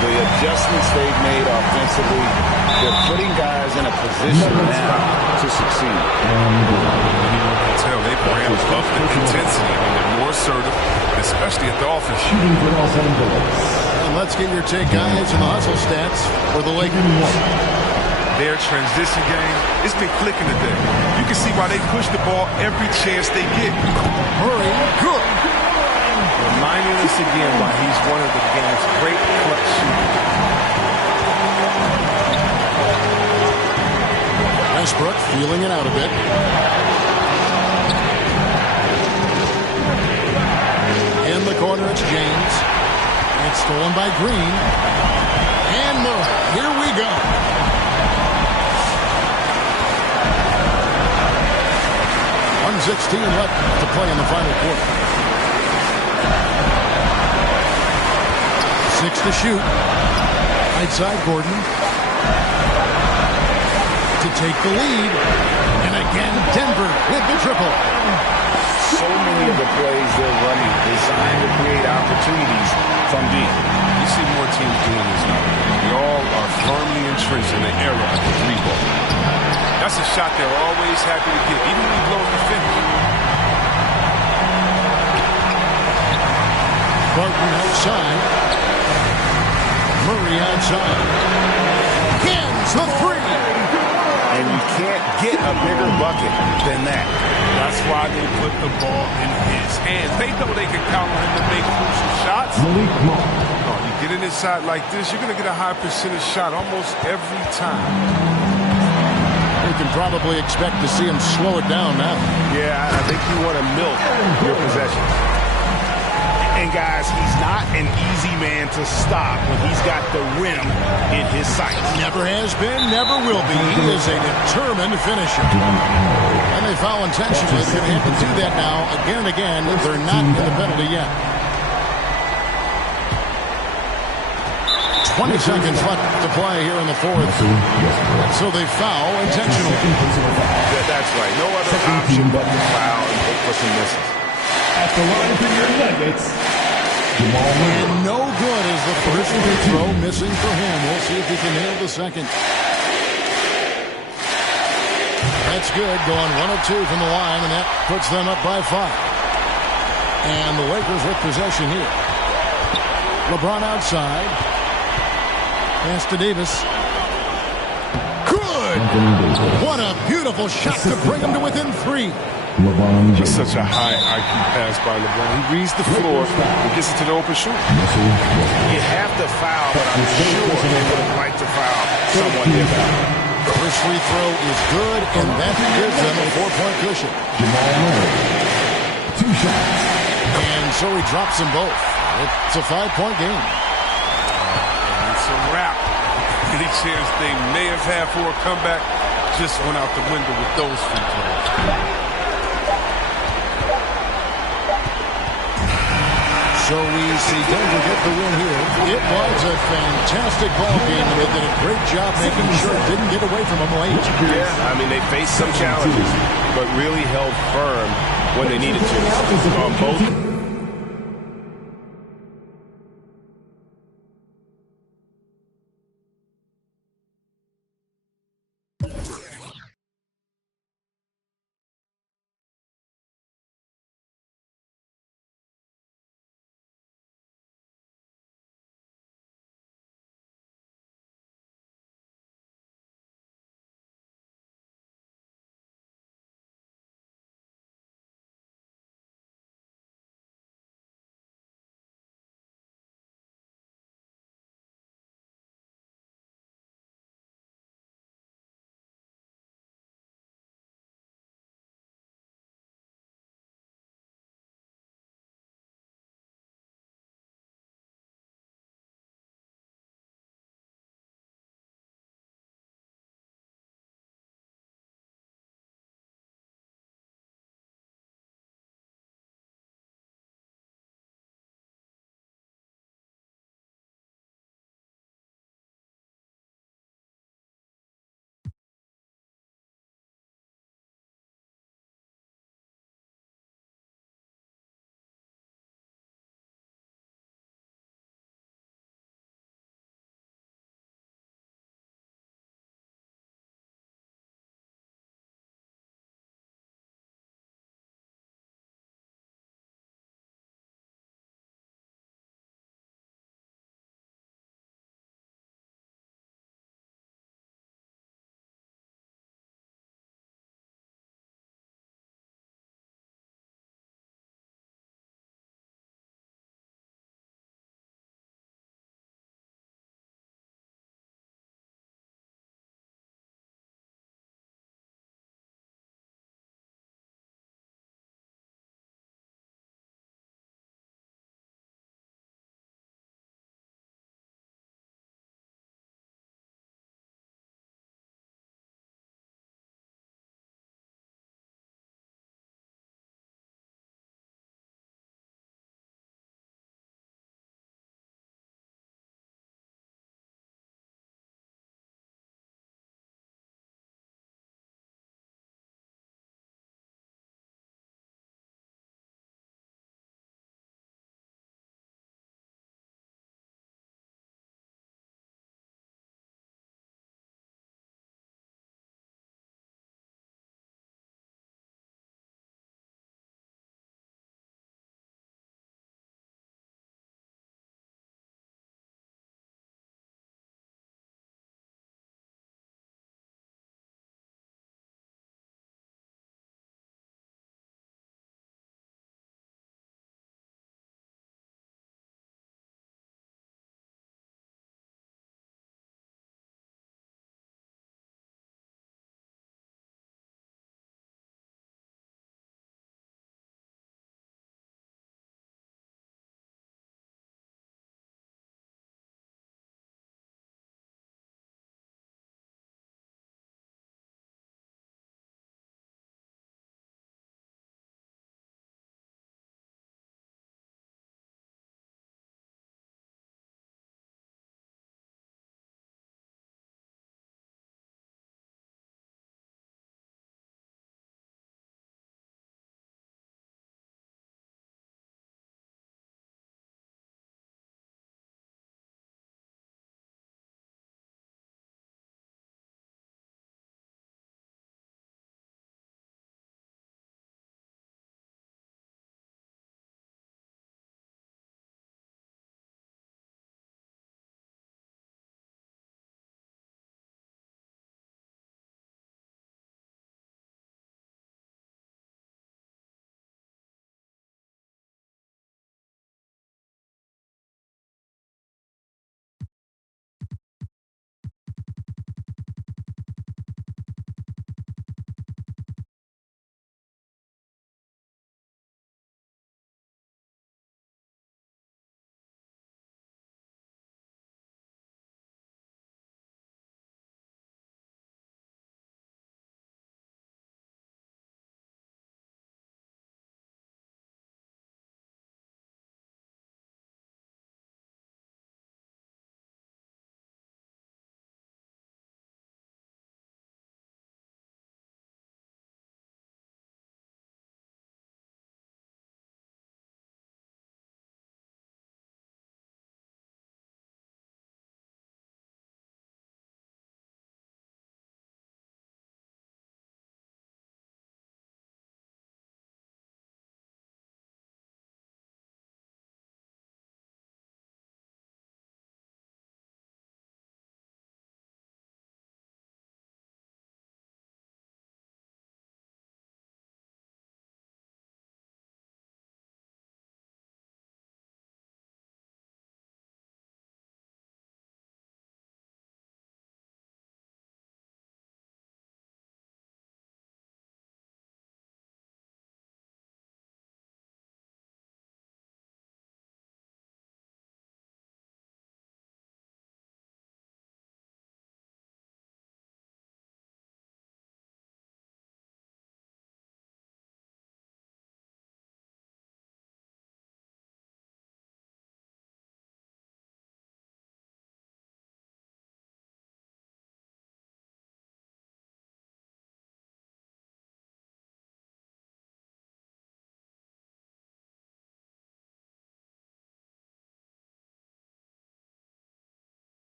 The adjustments they've made offensively, they're putting guys in a position now to succeed. You can tell they've ramped up the intensity. I mean, they're more assertive, especially at the offense. And let's get your take, guys, in the hustle stats for the Lakers. Their transition game, it's been clicking today. You can see why they push the ball every chance they get. Murray, good. Reminding us again why he's one of the game's great clutch shooters. Westbrook feeling it out a bit. In the corner, it's James. It's stolen by Green. And Murray. Here we go. .116 left to play in the final quarter. 6 to shoot. Right side, Gordon. To take the lead. And again, Denver with the triple. So many of the plays they're running designed to create opportunities from deep. You see more teams doing this nowadays. They all are firmly entrenched in the era of the three-ball. That's a shot they're always happy to get, even when he blows the finish. Barton outside. Murray outside. Hins the three. And you can't get a bigger bucket than that. That's why they put the ball in his hands. They know they can count on him to make crucial shots. Oh, you get it inside like this, you're going to get a high percentage shot almost every time. You can probably expect to see him slow it down now. Yeah, I think you want to milk your possession. And guys, he's not an easy man to stop when he's got the rim in his sights. Never has been, never will be. He is a determined finisher. And they foul intentionally. They're going to have to do that now again and again. They're not in the penalty yet. 20 seconds left to play here in the fourth. So they foul intentionally. That's right. No other option but to foul and look for some misses. At the line for your Nuggets, Jamal Murray. And no good is the first free throw missing for him. We'll see if he can nail the second. That's good. Going 1 of 2 from the line, and that puts them up by 5. And the Lakers with possession here. LeBron outside. Pass to Davis. Good! What a beautiful shot to bring him to within 3. Just such a high IQ pass by LeBron. He reads the floor and gets it to the open shooter. You have to foul, but I'm sure they would have liked to foul someone different. First free throw is good, and that gives them a 4-point cushion. Jamal Murray. 2 shots. And so he drops them both. It's a 5-point game. It's a wrap. Any chance they may have had for a comeback just went out the window with those free throws. So we see Denver get the win here. It was a fantastic ball game, and they did a great job making sure it didn't get away from them late. Yeah, I mean, they faced some challenges, but really held firm when they needed to on both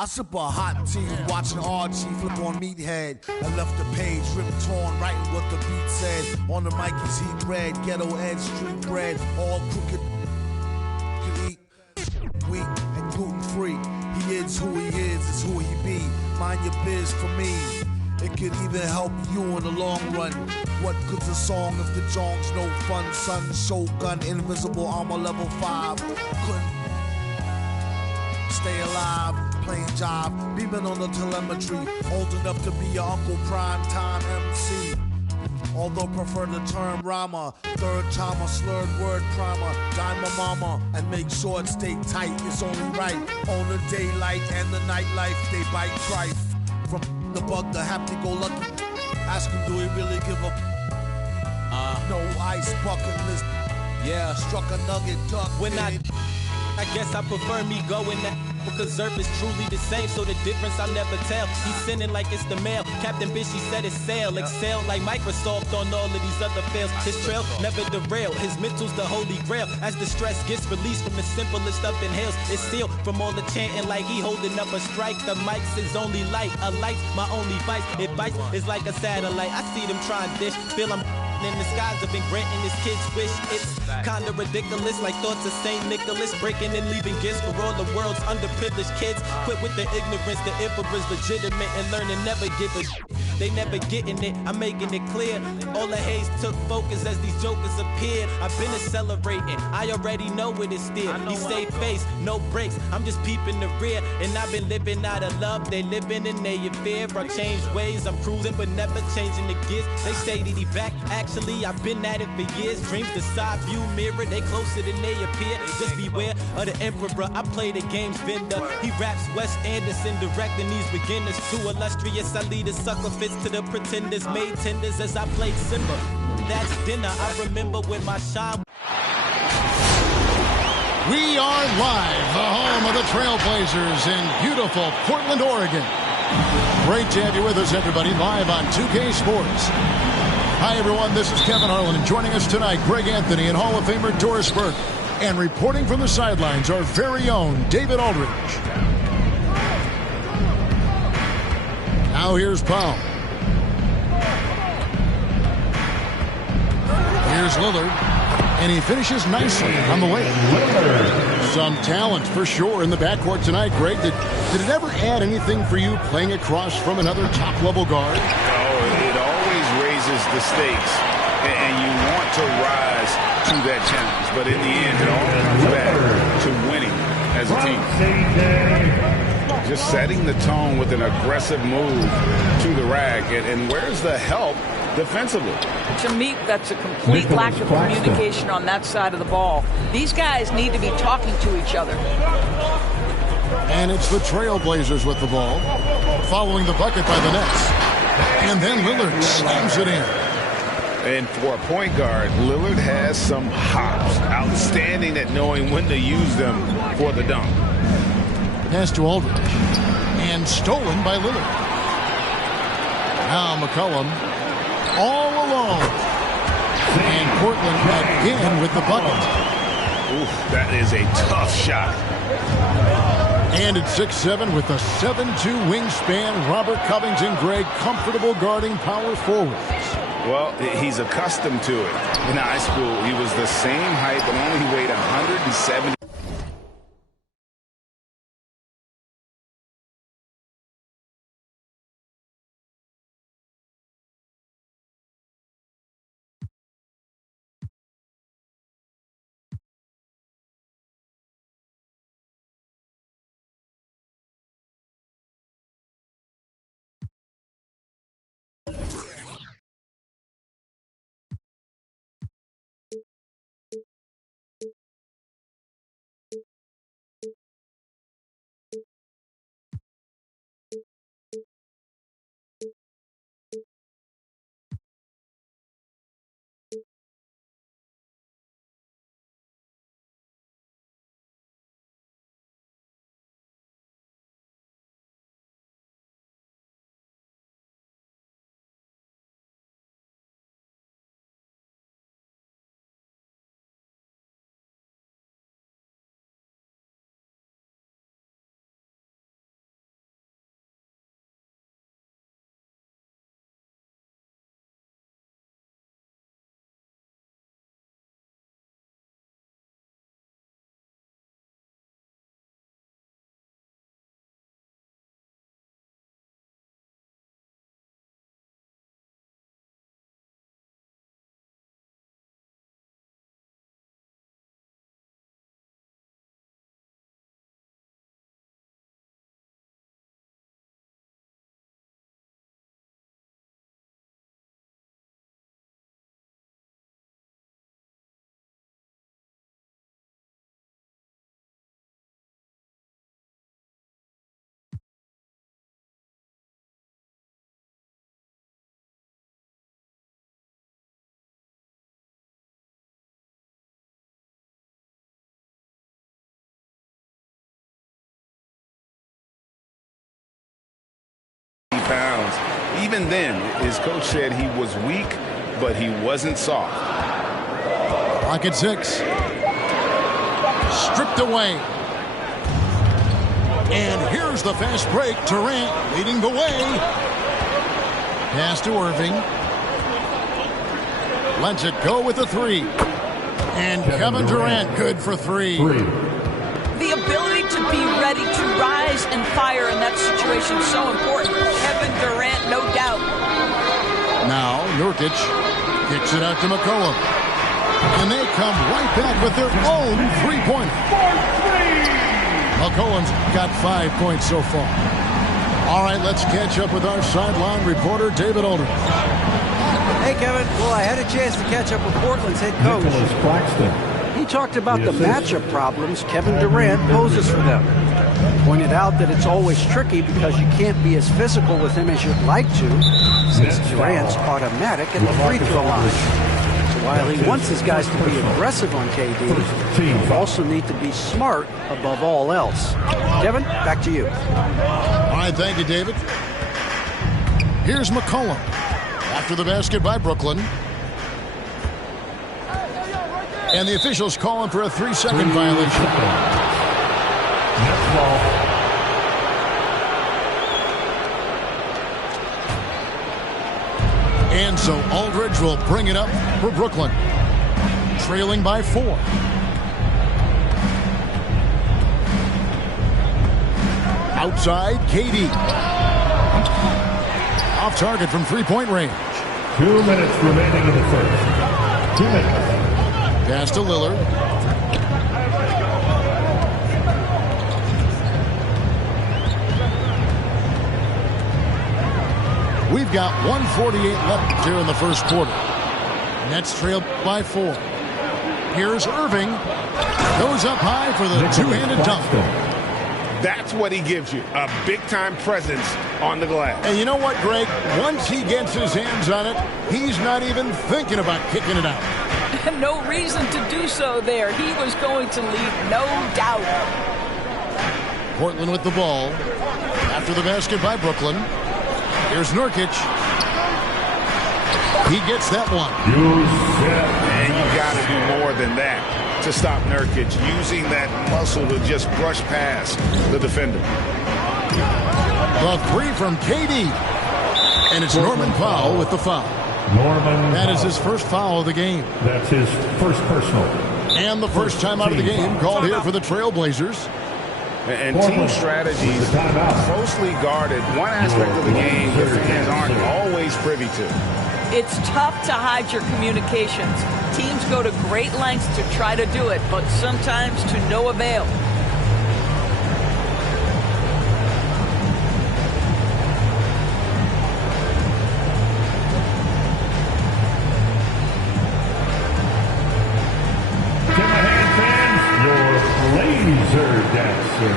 I sip a hot tea, watching Archie flip on Meathead. I left the page ripped torn, writing what the beat said. On the mic is heat red, ghetto edge, street bread, all crooked. Can eat wheat and gluten free. He is who he is, it's who he be. Mind your biz for me. It could even help you in the long run. What good's a song if the jong's no fun? Sun, Shogun, invisible armor level 5. Couldn't stay alive, playing job, beaming on the telemetry. Old enough to be your Uncle Prime Time MC. Although prefer the term rhymer, third timer, slurred word primer. Dime my mama and make sure it stay tight. It's only right on the daylight and the nightlife. They bite trife. From the bug, the happy-go-lucky. Ask him, do he really give a no ice bucket list? Yeah, struck a nugget duck. When I guess I prefer me going that because Earth is truly the same, so the difference I'll never tell. He's sending like it's the mail. Captain Bishy said it's sail. Excel like Microsoft on all of these other fails. His trail never derail. His mental's the holy grail. As the stress gets released from the simplest of inhales, it's sealed from all the chanting like he holding up a strike. The mic's his only light. A light's my only vice. Advice is like a satellite. I see them trying dish. Feel I'm in the skies have been granting his kids wish. It's kinda ridiculous, like thoughts of St. Nicholas, breaking and leaving gifts for all the world's underprivileged kids. Quit with the ignorance, the emperor's legitimate, and learn to never give a they never getting it, I'm making it clear. All the haze took focus as these jokers appeared. I've been accelerating, I already know what it's still. He stay face, no brakes, I'm just peeping the rear. And I've been living out of love, they living in their fear. I changed ways, I'm cruising but never changing the gears. They say that he back, actually I've been at it for years. Dreams the side view mirror, they closer than they appear. Just beware of the emperor, I play the game's vendor. He raps Wes Anderson, directing these beginners. Too illustrious, I lead a sucker fist to the pretenders. Made tenders as I played Simba. That's dinner, I remember when my shine. We are live, the home of the Trailblazers in beautiful Portland, Oregon. Great to have you with us, everybody, live on 2K Sports. Hi, everyone, this is Kevin Harlan, and joining us tonight, Greg Anthony and Hall of Famer Doris Burke. And reporting from the sidelines, our very own David Aldridge. Now here's Powell. Here's Lillard, and he finishes nicely on the way. Some talent for sure in the backcourt tonight, Greg. Did it ever add anything for you playing across from another top-level guard? Oh, it always raises the stakes, and you want to rise to that challenge. But in the end, it all comes back to winning as a team. Just setting the tone with an aggressive move to the rack, and where's the help defensively? To me, that's a complete lack of communication on that side of the ball. These guys need to be talking to each other. And it's the Trailblazers with the ball, following the bucket by the Nets. And then Lillard slams it in. And for a point guard, Lillard has some hops. Outstanding at knowing when to use them for the dunk. Pass to Aldridge. And stolen by Lillard. Now McCollum all alone. And Portland again with the bucket. Oof, that is a tough shot. And at 6'7" with a 7'2" wingspan, Robert Covington, Greg, comfortable guarding power forwards. Well, he's accustomed to it. In high school, he was the same height, but only weighed 170. even then, his coach said he was weak, but he wasn't soft. Clock at 6. Stripped away. And here's the fast break. Durant leading the way. Pass to Irving. Lets it go with the 3. And Kevin Durant good for 3. The ability to be ready to rise and fire in that situation is so important. Kevin Durant, no doubt. Now Nurkic kicks it out to McCollum. And they come right back with their own 3-pointer. McCollum's got 5 points so far. All right, let's catch up with our sideline reporter, David Aldridge. Hey, Kevin. Well, I had a chance to catch up with Portland's head coach. He talked about the matchup problems Kevin Durant poses for them. Pointed out that it's always tricky because you can't be as physical with him as you'd like to, since Durant's automatic at the free throw line. So while he wants his guys to be aggressive on KD, they also need to be smart above all else. Kevin, back to you. All right, thank you, David. Here's McCollum. After the basket by Brooklyn. And the officials calling for a 3-second violation. And so Aldridge will bring it up for Brooklyn. Trailing by 4. Outside, KD. Off target from 3-point range. 2 minutes remaining in the first. 2 minutes. Pass to Lillard. We've got 1:48 left here in the first quarter. Nets trailed by 4. Here's Irving. Goes up high for the two-handed dunk. That's what he gives you, a big-time presence on the glass. And you know what, Greg? Once he gets his hands on it, he's not even thinking about kicking it out. No reason to do so there. He was going to lead, no doubt. Portland with the ball. After the basket by Brooklyn. Here's Nurkic. He gets that one. And you got to do more than that to stop Nurkic, using that muscle to just brush past the defender. The 3 from KD. And it's Norman Powell with the foul. That is his first foul of the game. That's his first personal. And the first time out of the game called here for the Trailblazers. And team strategies closely guarded. One aspect of the game the fans aren't always privy to. It's tough to hide your communications. Teams go to great lengths to try to do it, but sometimes to no avail. Laser dancer.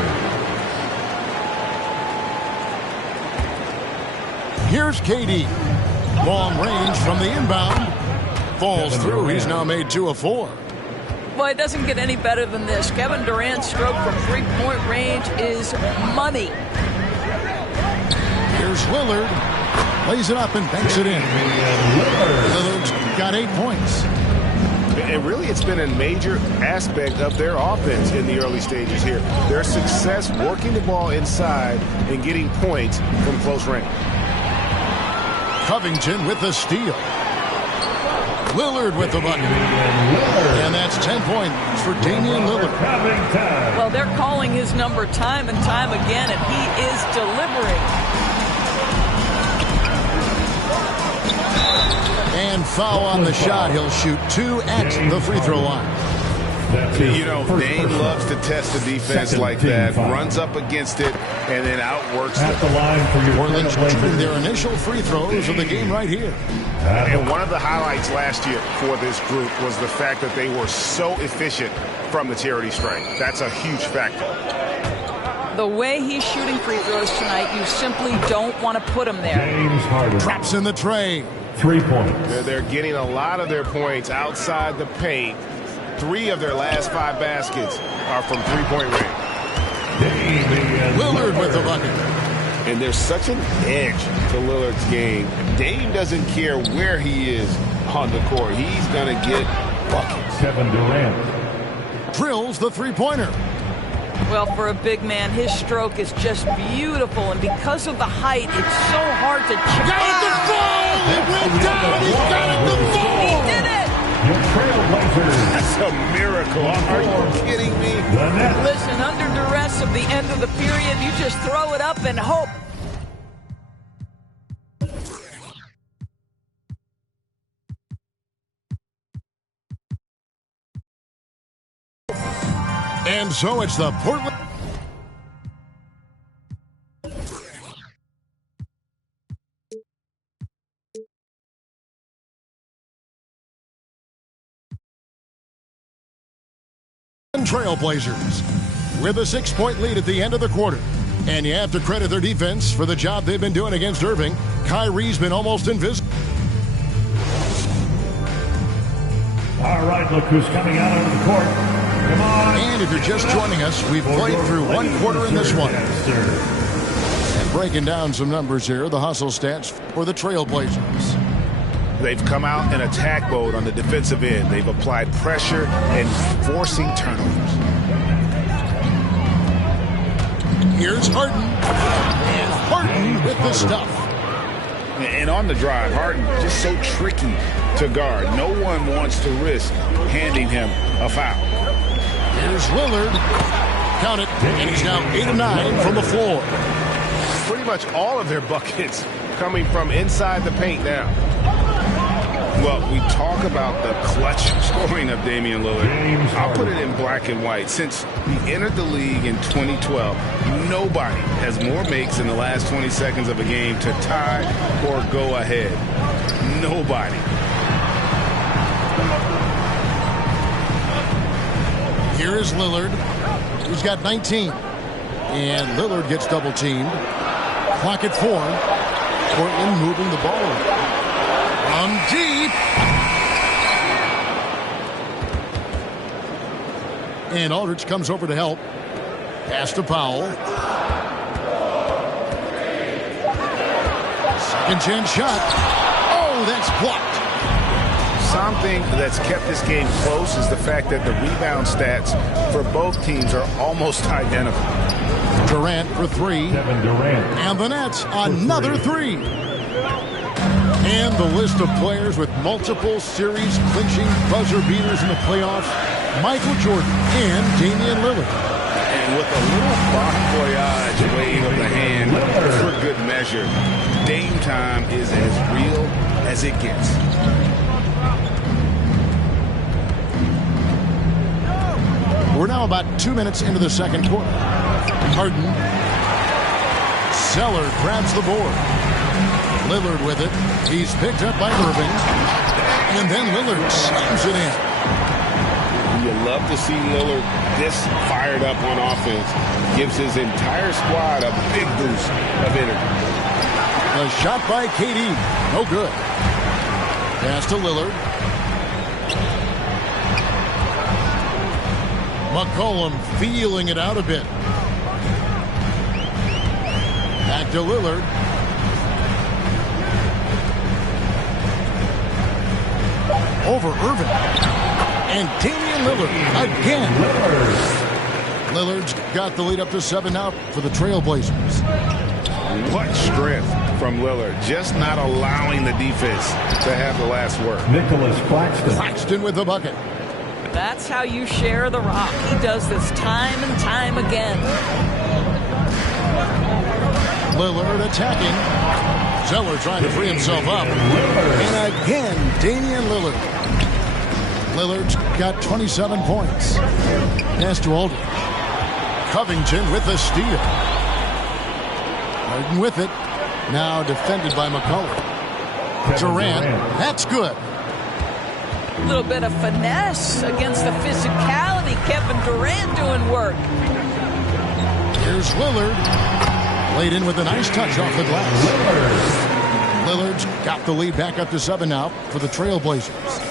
Here's KD. Long range from the inbound. Falls through. He's now made 2 of 4. Well, it doesn't get any better than this. Kevin Durant's stroke from 3-point range is money. Here's Lillard. Lays it up and banks it in. Lillard's got 8 points. And really, it's been a major aspect of their offense in the early stages here. Their success working the ball inside and getting points from close range. Covington with the steal. Lillard with the bucket. And that's 10 points for Damian Lillard. Well, they're calling his number time and time again, and he is delivering. And foul on the shot. He'll shoot 2 at the free throw line. You know, Dame loves to test a defense like that. Runs up against it and then outworks it. Portland shooting their initial free throws of the game right here. And one of the highlights last year for this group was the fact that they were so efficient from the charity stripe. That's a huge factor. The way he's shooting free throws tonight, you simply don't want to put him there. Traps in the tray. 3 points. They're getting a lot of their points outside the paint. 3 of their last 5 baskets are from 3-point range. Lillard with the bucket. And there's such an edge to Lillard's game. Dame doesn't care where he is on the court. He's going to get buckets. Kevin Durant drills the three-pointer. Well, for a big man, his stroke is just beautiful, and because of the height, it's so hard to check. Got it to fall! It went down! He got it to fall! He did it! Your Trailblazers. That's a miracle. Are you kidding me? Listen, under duress of the end of the period, you just throw it up and hope. And so it's the Portland. Trailblazers with a 6-point lead at the end of the quarter. And you have to credit their defense for the job they've been doing against Irving. Kyrie's been almost invisible. All right, look who's coming out of the court. Come on. And if you're just joining us, we've played through one quarter in this one. And breaking down some numbers here, the hustle stats for the Trailblazers. They've come out in attack mode on the defensive end. They've applied pressure and forcing turnovers. Here's Harden. And Harden with the stuff. And on the drive, Harden just so tricky to guard. No one wants to risk handing him a foul. Here's Lillard. Count it. And he's now 8 of 9 from the floor. Pretty much all of their buckets coming from inside the paint now. Well, we talk about the clutch scoring of Damian Lillard. I'll put it in black and white. Since he entered the league in 2012, nobody has more makes in the last 20 seconds of a game to tie or go ahead. Nobody. Here is Lillard. He's got 19. And Lillard gets double-teamed. Clock at 4. Portland moving the ball from deep. And Aldridge comes over to help. Pass to Powell. Second chance shot. Oh, that's blocked. Something that's kept this game close is the fact that the rebound stats for both teams are almost identical. Durant for 3. Kevin Durant. And the Nets, another 3. And the list of players with multiple series clinching buzzer beaters in the playoffs: Michael Jordan and Damian Lillard. And with a little bon voyage wave of the hand for good measure, Dame time is as real as it gets. We're now about 2 minutes into the second quarter. Harden. Zeller grabs the board. Lillard with it. He's picked up by Irving. And then Lillard slams it in. You love to see Lillard this fired up on offense. Gives his entire squad a big boost of energy. A shot by KD. No good. Pass to Lillard. McCollum feeling it out a bit. Back to Lillard. Over Irving. And Damian Lillard again. Lillard's got the lead up to 7 now for the Trailblazers. What strength from Lillard. Just not allowing the defense to have the last word. Nicholas Claxton. Claxton with the bucket. That's how you share the rock. He does this time and time again. Lillard attacking. Zeller trying to free himself up. And again, Damian Lillard. Lillard's got 27 points. Pass to Aldridge. Covington with the steal. Harden with it. Now defended by McCollum. Durant. That's good. A little bit of finesse against the physicality. Kevin Durant doing work. Here's Lillard. Laid in with a nice touch off the glass. Lillard's got the lead back up to 7 now for the Trailblazers.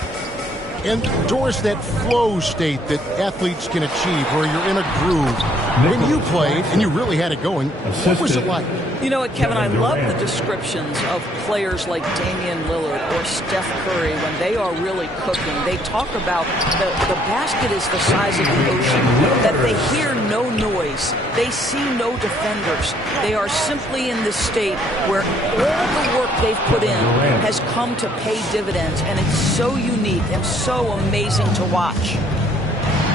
Endorse that flow state that athletes can achieve where you're in a groove. When you played and you really had it going, what was it like? You know what, Kevin, I love the descriptions of players like Damian Lillard or Steph Curry when they are really cooking. They talk about the basket is the size of the ocean, that they hear no noise. They see no defenders. They are simply in this state where all the work they've put in has come to pay dividends, and it's so unique and so amazing to watch.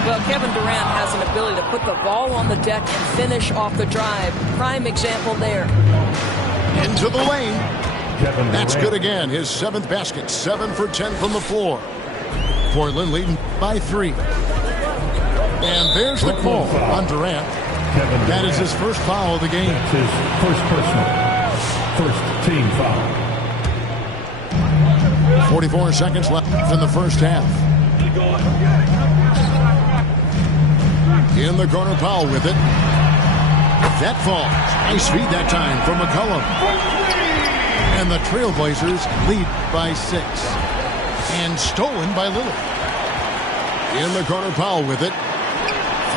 Well, Kevin Durant has an ability to put the ball on the deck and finish off the drive. Prime example there. Into the lane. That's good again. His 7th basket. 7 for 10 from the floor. Portland leading by 3. And there's the call on Durant. That is his first foul of the game. That's his first personal. First team foul. 44 seconds left in the first half. In the corner, Powell with it. That falls. Nice feed that time from McCollum. And the Trailblazers lead by 6. And stolen by Lillard. In the corner, Powell with it.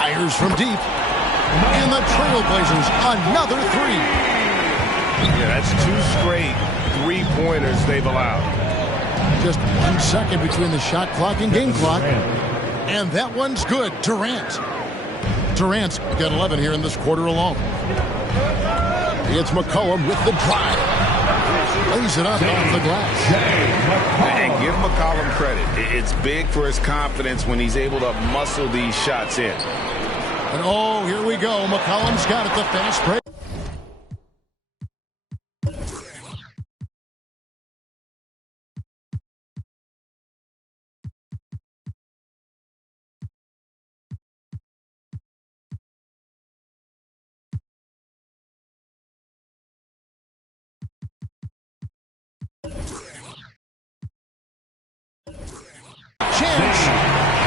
Fires from deep. And the Trailblazers, another 3. Yeah, that's 2 straight 3-pointers they've allowed. Just 1 second between the shot clock and game clock. And that one's good. Durant's got 11 here in this quarter alone. It's McCollum with the drive. Lays it up off the glass. And give McCollum credit. It's big for his confidence when he's able to muscle these shots in. And oh, here we go. McCollum's got it, the fast break.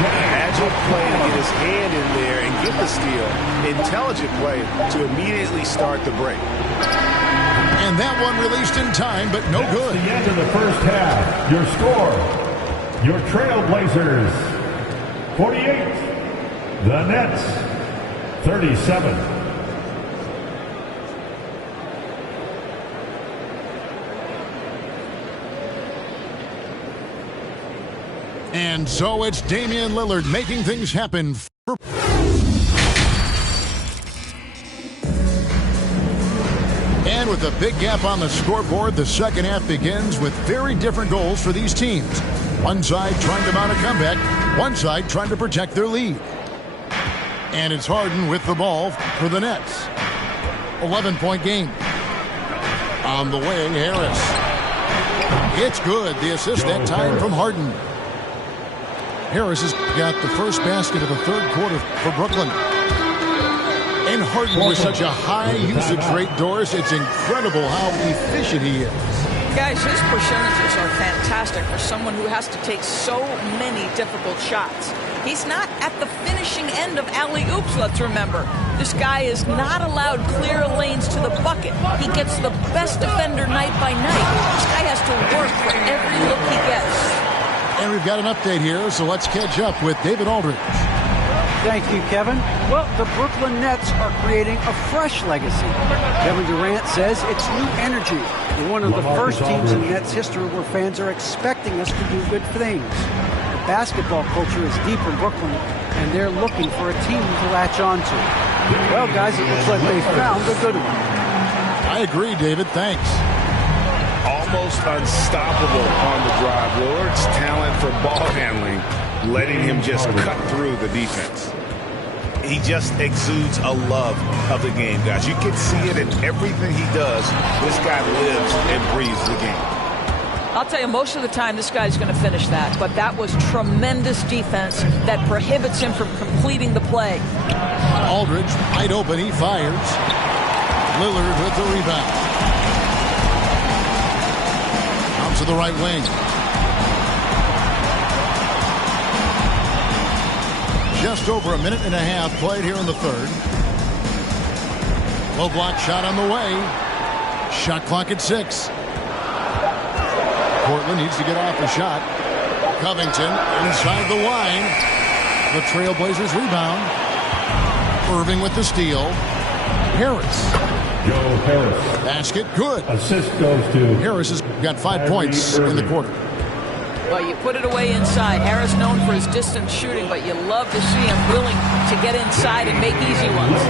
Agile play to get his hand in there and get the steal. Intelligent play to immediately start the break. And that one released in time, but no good. That's the end of the first half. Your score, your Trailblazers, 48. The Nets, 37. And so it's Damian Lillard making things happen. And with a big gap on the scoreboard, the second half begins with very different goals for these teams. One side trying to mount a comeback, one side trying to protect their lead. And it's Harden with the ball for the Nets. 11-point game. On the wing, Harris. It's good. The assist that time from Harden. Harris has got the first basket of the third quarter for Brooklyn. And Harden with such a high usage rate, Doris, it's incredible how efficient he is. Guys, his percentages are fantastic for someone who has to take so many difficult shots. He's not at the finishing end of alley-oops, let's remember. This guy is not allowed clear lanes to the bucket. He gets the best defender night by night. This guy has to work for every look he gets. And we've got an update here, so let's catch up with David Aldridge. Thank you, Kevin. Well, the Brooklyn Nets are creating a fresh legacy. Kevin Durant says it's new energy. We're one of the first teams in Nets history where fans are expecting us to do good things. The basketball culture is deep in Brooklyn, and they're looking for a team to latch on to. Well, guys, it looks like they found a good one. I agree, David. Thanks. Almost unstoppable on the drive. Lillard's talent for ball handling, letting him just cut through the defense. He just exudes a love of the game, guys. You can see it in everything he does. This guy lives and breathes the game. I'll tell you, most of the time this guy's going to finish that, but that was tremendous defense that prohibits him from completing the play. Aldridge, wide open, he fires. Lillard with the rebound. To the right wing. Just over a minute and a half played here in the third. Low block shot on the way. Shot clock at 6. Portland needs to get off the shot. Covington inside the line. The Trailblazers rebound. Irving with the steal. Harris. Joe Harris. Basket, good. Assist goes to Harris has got 5 points in the quarter. Well, you put it away inside. Harris known for his distance shooting, but you love to see him willing to get inside and make easy ones.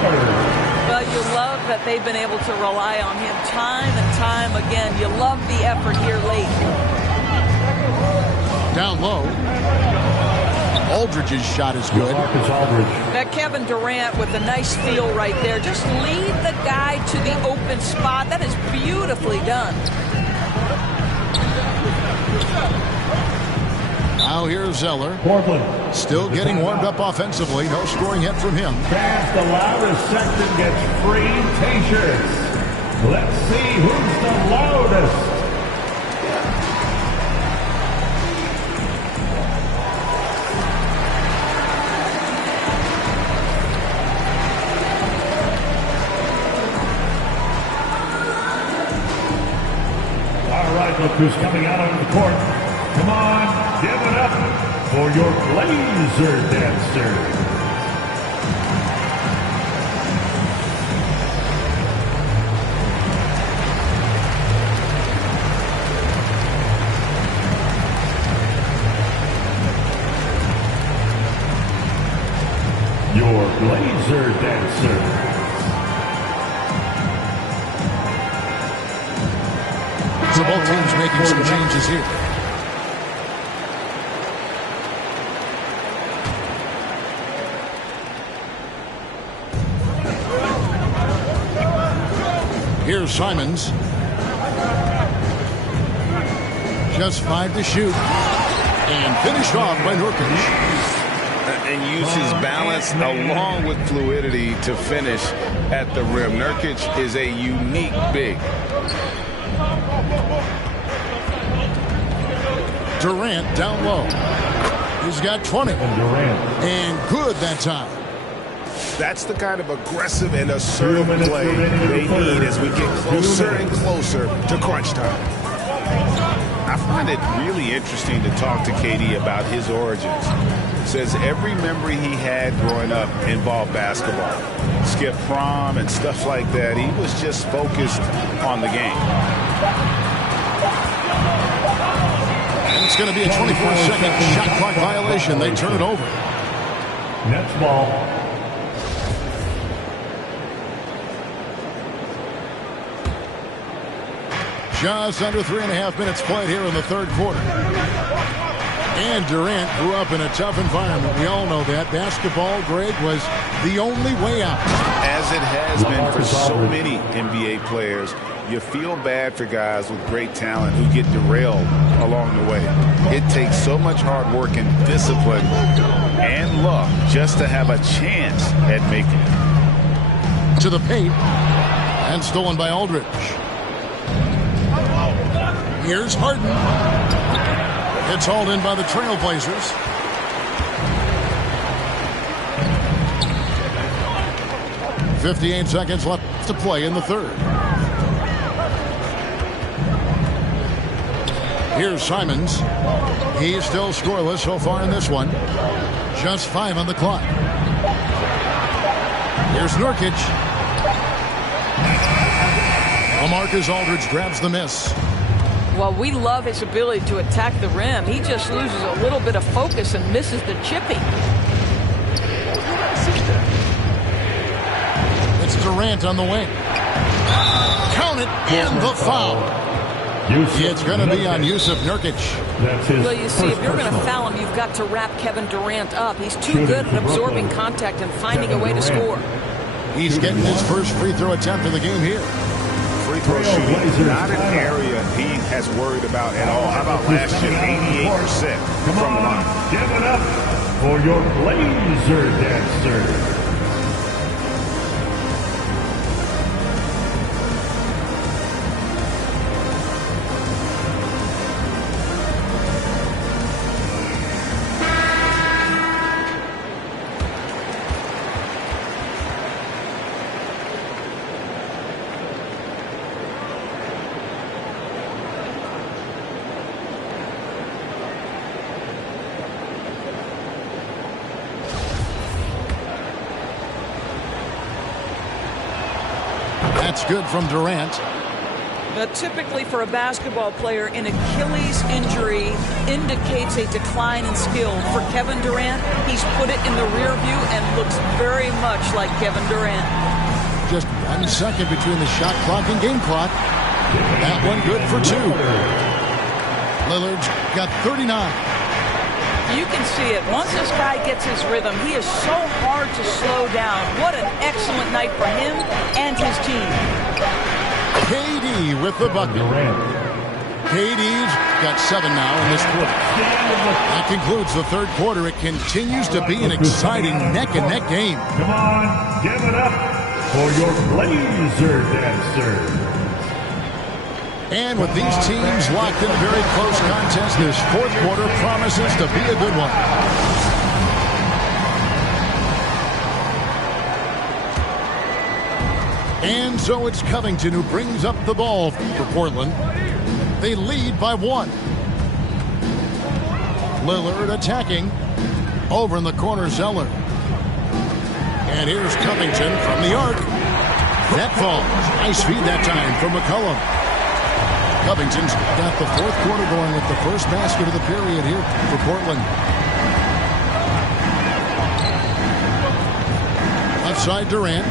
But you love that they've been able to rely on him time and time again. You love the effort here late. Down low. Aldridge's shot is good. Now Kevin Durant with a nice steal right there. Just lead the guy to the open spot. That is beautifully done. Now here's Zeller. Portland. Still getting warmed up offensively. No scoring yet from him. Fans, the loudest section gets free T-shirts. Let's see who's the loudest. All right, look who's coming out on the court. Come on, give it up for your Blazer dancer. Your Blazer dancer. So both teams making some changes here. Here's Simons. Just 5 to shoot. And finished off by Nurkic. And uses balance along with fluidity to finish at the rim. Nurkic is a unique big. Durant down low. He's got 20. And good that time. That's the kind of aggressive and assertive play they need as we get closer and closer to crunch time. I find it really interesting to talk to KD about his origins. Says every memory he had growing up involved basketball. Skipped prom and stuff like that. He was just focused on the game. And it's going to be a 24-second shot clock violation. They turn it over. Nets ball. Just under 3.5 minutes played here in the third quarter. And Durant grew up in a tough environment. We all know that. Basketball, Greg, was the only way out. As it has been for so many NBA players, you feel bad for guys with great talent who get derailed along the way. It takes so much hard work and discipline and luck just to have a chance at making it. To the paint. And stolen by Aldridge. Here's Harden. It's hauled in by the Trailblazers. .58 seconds left to play in the third. Here's Simons. He's still scoreless so far in this one. Just 5 on the clock. Here's Nurkic. LaMarcus Aldridge grabs the miss. Well, we love his ability to attack the rim. He just loses a little bit of focus and misses the chipping. It's Durant on the wing. Count it, and the foul. It's going to be on Jusuf Nurkic. Well, you see, if you're going to foul him, you've got to wrap Kevin Durant up. He's too good at absorbing contact and finding a way to score. He's getting his first free throw attempt of the game here. Free throw shooting, not an area he has worried about at all. How about last year, 88% from the line. Give it up for your Blazer dancer. That's good from Durant. Typically for a basketball player, an Achilles injury indicates a decline in skill. For Kevin Durant, he's put it in the rear view and looks very much like Kevin Durant. Just 1 second between the shot clock and game clock. That one good for 2. Lillard's got 39. You can see it. Once this guy gets his rhythm, he is so hard to slow down. What an excellent night for him and his team. KD with the bucket. KD's got 7 now in this quarter. That concludes the third quarter. It continues to be an exciting neck-and-neck game. Come on, give it up for your Blazer dancers. And with these teams locked in a very close contest, this fourth quarter promises to be a good one. And so it's Covington who brings up the ball for Portland. They lead by 1. Lillard attacking. Over in the corner, Zeller. And here's Covington from the arc. That falls. Nice feed that time from McCollum. Covington's got the fourth quarter going with the first basket of the period here for Portland. Outside Durant.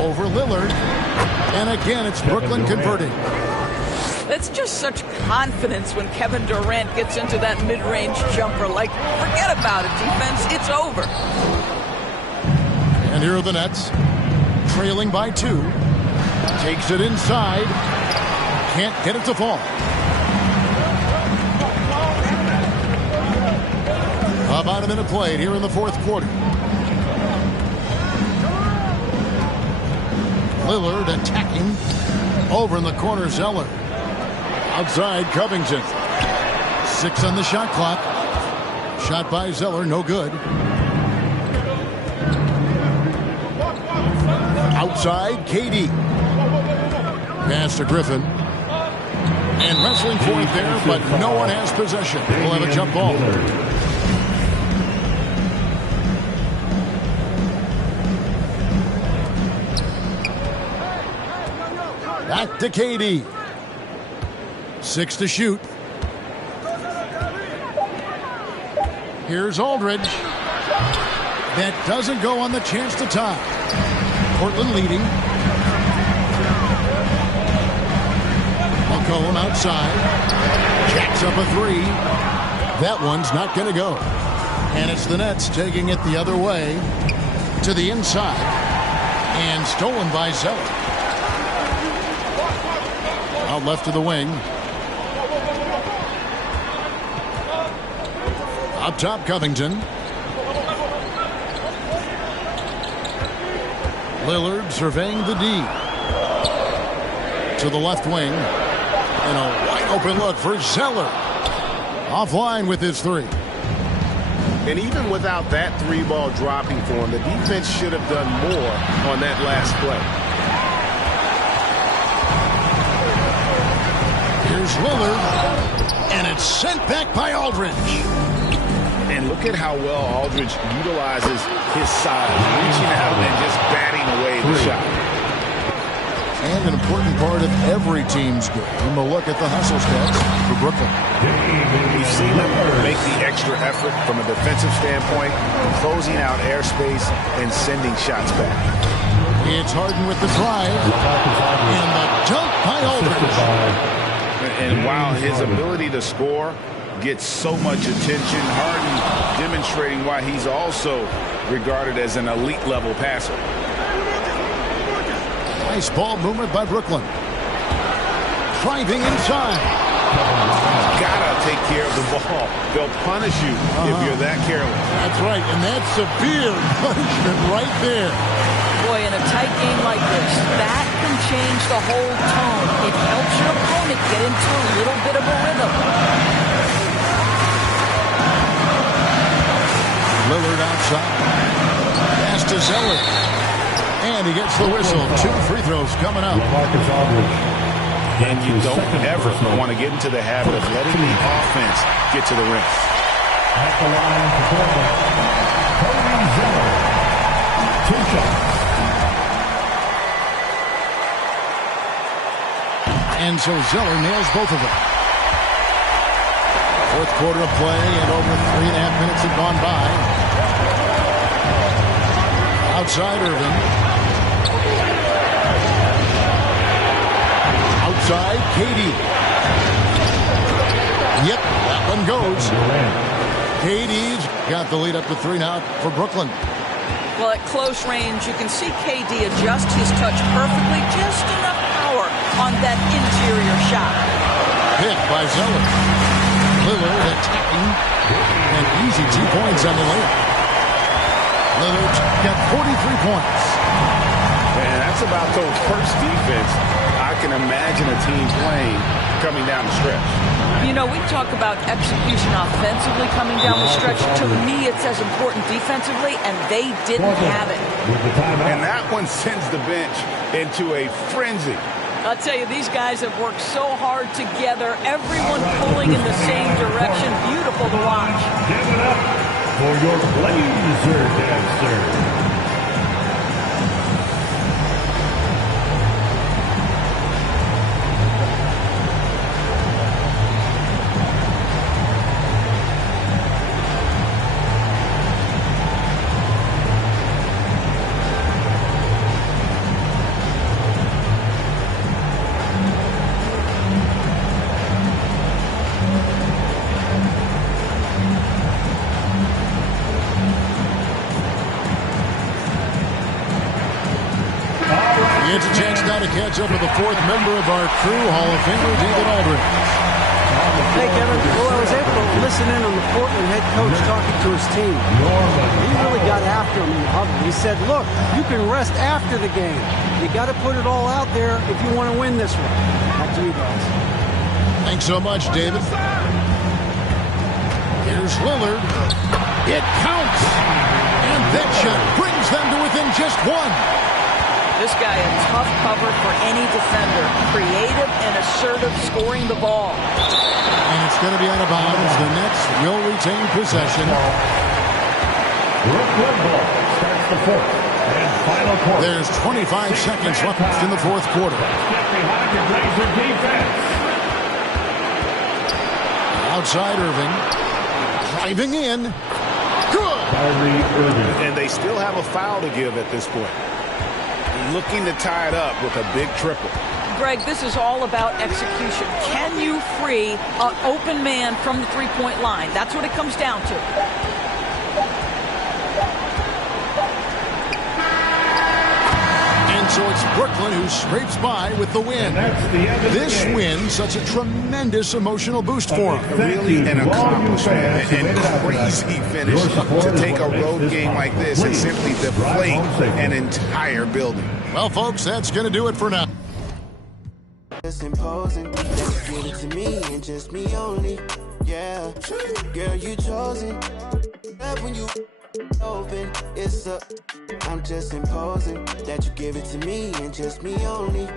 Over Lillard. And again, it's Brooklyn converting. It's just such confidence when Kevin Durant gets into that mid-range jumper. Like, forget about it, defense. It's over. And here are the Nets. Trailing by 2. Takes it inside. Can't get it to fall. About a minute played here in the fourth quarter. Lillard attacking. Over in the corner, Zeller. Outside, Covington. 6 on the shot clock. Shot by Zeller, no good. Outside, KD. Pass to Griffin. And wrestling for it there, but no one has possession. We'll have a jump ball. Back to KD. 6 to shoot. Here's Aldridge. That doesn't go on the chance to tie. Portland leading. McCollum outside. Jacks up a 3. That one's not going to go. And it's the Nets taking it the other way to the inside. And stolen by Zeller. Out left to the wing. Up top, Covington. Lillard surveying the D. To the left wing. And a wide open look for Zeller. Offline with his 3. And even without that 3-ball dropping for him, the defense should have done more on that last play. Here's Lillard. And it's sent back by Aldridge. And look at how well Aldridge utilizes his size, reaching out and just batting away the shot. And an important part of every team's game, a look at the hustle stats for Brooklyn. We've seen them make the extra effort from a defensive standpoint, closing out airspace and sending shots back. It's Harden with the drive. And the dunk by Aldridge. And while his ability to score gets so much attention, Harden demonstrating why he's also regarded as an elite level passer. Nice ball movement by Brooklyn. Driving inside. Gotta take care of the ball. They'll punish you if you're that careless. That's right, and that's severe punishment right there. Boy, in a tight game like this, that can change the whole tone. It helps your opponent get into a little bit of a rhythm. Lillard outside. Pass to Zeller. And he gets the whistle. 2 free throws coming up. And you don't ever want to get into the habit of letting the offense get to the rim. At the line for Portland, Cody Zeller. 2 shots. And so Zeller nails both of them. Fourth quarter of play, and over 3.5 minutes have gone by. Outside Irvin. Outside KD. Yep, that one goes. KD's got the lead up to 3 now for Brooklyn. Well, at close range, you can see KD adjust his touch perfectly. Just enough power on that interior shot. Hit by Zeller. Lillard attacking. And easy 2 points on the layup. Lillard got 43 points. Man, that's about those first defense I can imagine a team playing coming down the stretch. You know, we talk about execution offensively coming down the stretch. To me, it's as important defensively, and they didn't have it. And that one sends the bench into a frenzy. I'll tell you, these guys have worked so hard together, everyone pulling in the same direction. Beautiful to watch. Give it up for your Blazer dancer. It's a chance now to catch up with the fourth member of our crew, Hall of Famer David Aldridge. Hey, Kevin. Well, I was able to listen in on the Portland head coach talking to his team. He really got after him in the huddle. He said, look, you can rest after the game. You got to put it all out there if you want to win this one. Back to you guys. Thanks so much, David. Here's Lillard. It counts. And that shot brings them to within just one. This guy a tough cover for any defender. Creative and assertive scoring the ball. And it's going to be out of bounds. The Nets will retain possession. Brooklyn ball starts the fourth and final quarter. There's 25 seconds left in the fourth quarter. Get behind your Blazer defense. Outside Irving. Driving in. Good. And they still have a foul to give at this point. Looking to tie it up with a big triple. Greg, this is all about execution. Can you free an open man from the three-point line? That's what it comes down to. And so it's Brooklyn who scrapes by with the win. This win, such a tremendous emotional boost for them. Really an accomplishment and crazy finish to take a road game like this and simply deflate an entire building. Well, folks, that's going to do it for now. It's imposing that you give it to me and just me only. Yeah, girl, you chosen. When you open, it's a. I'm just imposing that you give it to me and just me only.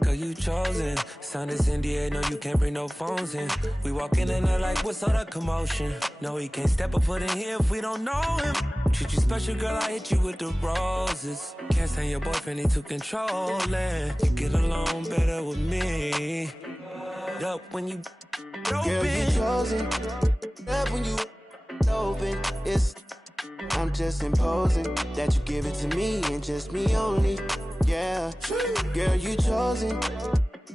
Girl, you chosen. Sound is NDA, no, you can't bring no phones in. We walk in and they're like, what's all the commotion? No, he can't step a foot in here if we don't know him. Treat you special, girl, I hit you with the roses. Can't stand your boyfriend, he too controlling. You get along better with me. Up when you open. Girl, you chosen. Up when you open. It's. I'm just imposing that you give it to me and just me only. Yeah, girl, you chosen.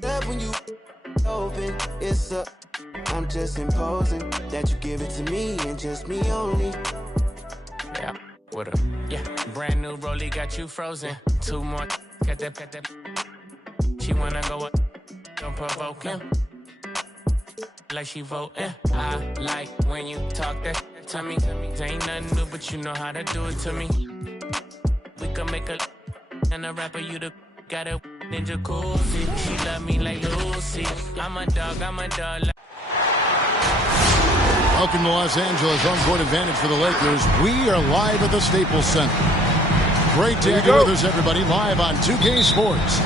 That when you open, it's a. I'm just imposing that you give it to me and just me only. Yeah, what up? Yeah, brand new rollie got you frozen. 2 more, got that. She wanna go up, don't provoke him. Like she voting. I like when you talk that to me. Ain't nothing new, but you know how to do it to me. We can make a and a rapper, you the got a ninja cool. She love me like Lucy. I'm a dog. Welcome to Los Angeles, home court advantage for the Lakers. We are live at the Staples Center. Great to have you with us, everybody, live on 2K Sports.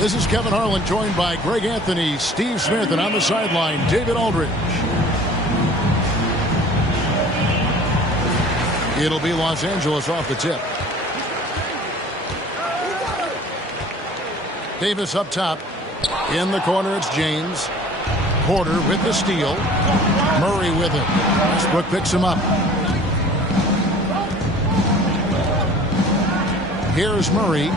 This is Kevin Harlan, joined by Greg Anthony, Steve Smith, and on the sideline, David Aldridge. It'll be Los Angeles off the tip. Davis up top. In the corner, it's James. Porter with the steal. Murray with it. Westbrook picks him up. Here's Murray.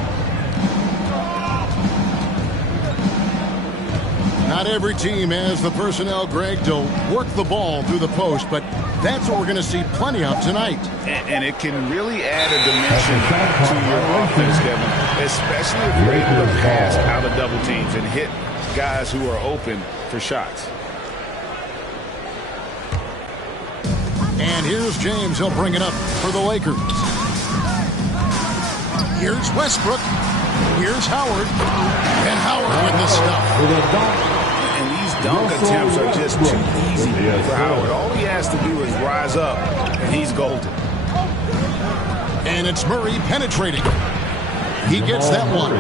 Not every team has the personnel, Greg, to work the ball through the post, but that's what we're going to see plenty of tonight. And it can really add a dimension to your offense, Kevin, especially if you're able to pass out of double teams and hit guys who are open for shots. And here's James. He'll bring it up for the Lakers. Here's Westbrook. Here's Howard. And Howard with the stuff. And these dunk attempts are just too easy for Howard. All he has to do is rise up, and he's golden. And it's Murray penetrating. He gets that one.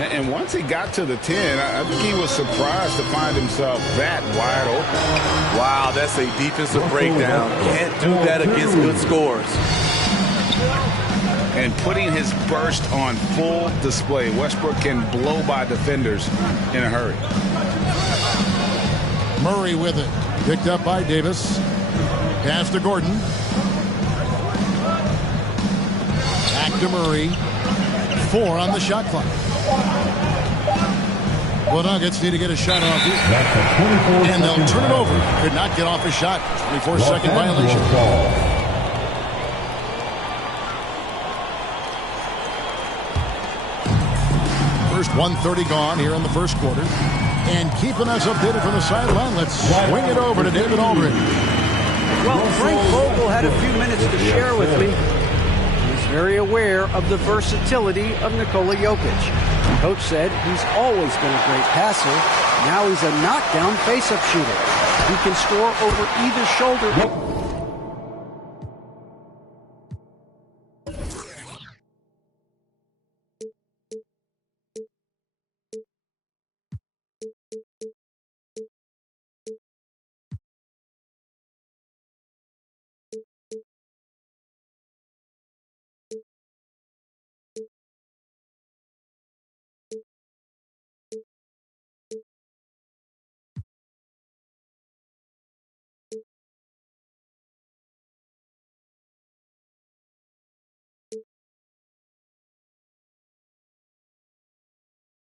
And once he got to the 10, I think he was surprised to find himself that wide open. Wow, that's a defensive breakdown. Can't do that against good scores. And putting his burst on full display. Westbrook can blow by defenders in a hurry. Murray with it. Picked up by Davis. Pass to Gordon. Back to Murray. 4 on the shot clock. The Nuggets need to get a shot off here. And they'll turn it over. Could not get off a shot. 24-second violation. First 1:30 gone here in the first quarter. And keeping us updated from the sideline, let's swing it over to David Aldridge. Well, Frank Vogel had a few minutes to share with me. He's very aware of the versatility of Nikola Jokic. The coach said he's always been a great passer. Now he's a knockdown face-up shooter. He can score over either shoulder.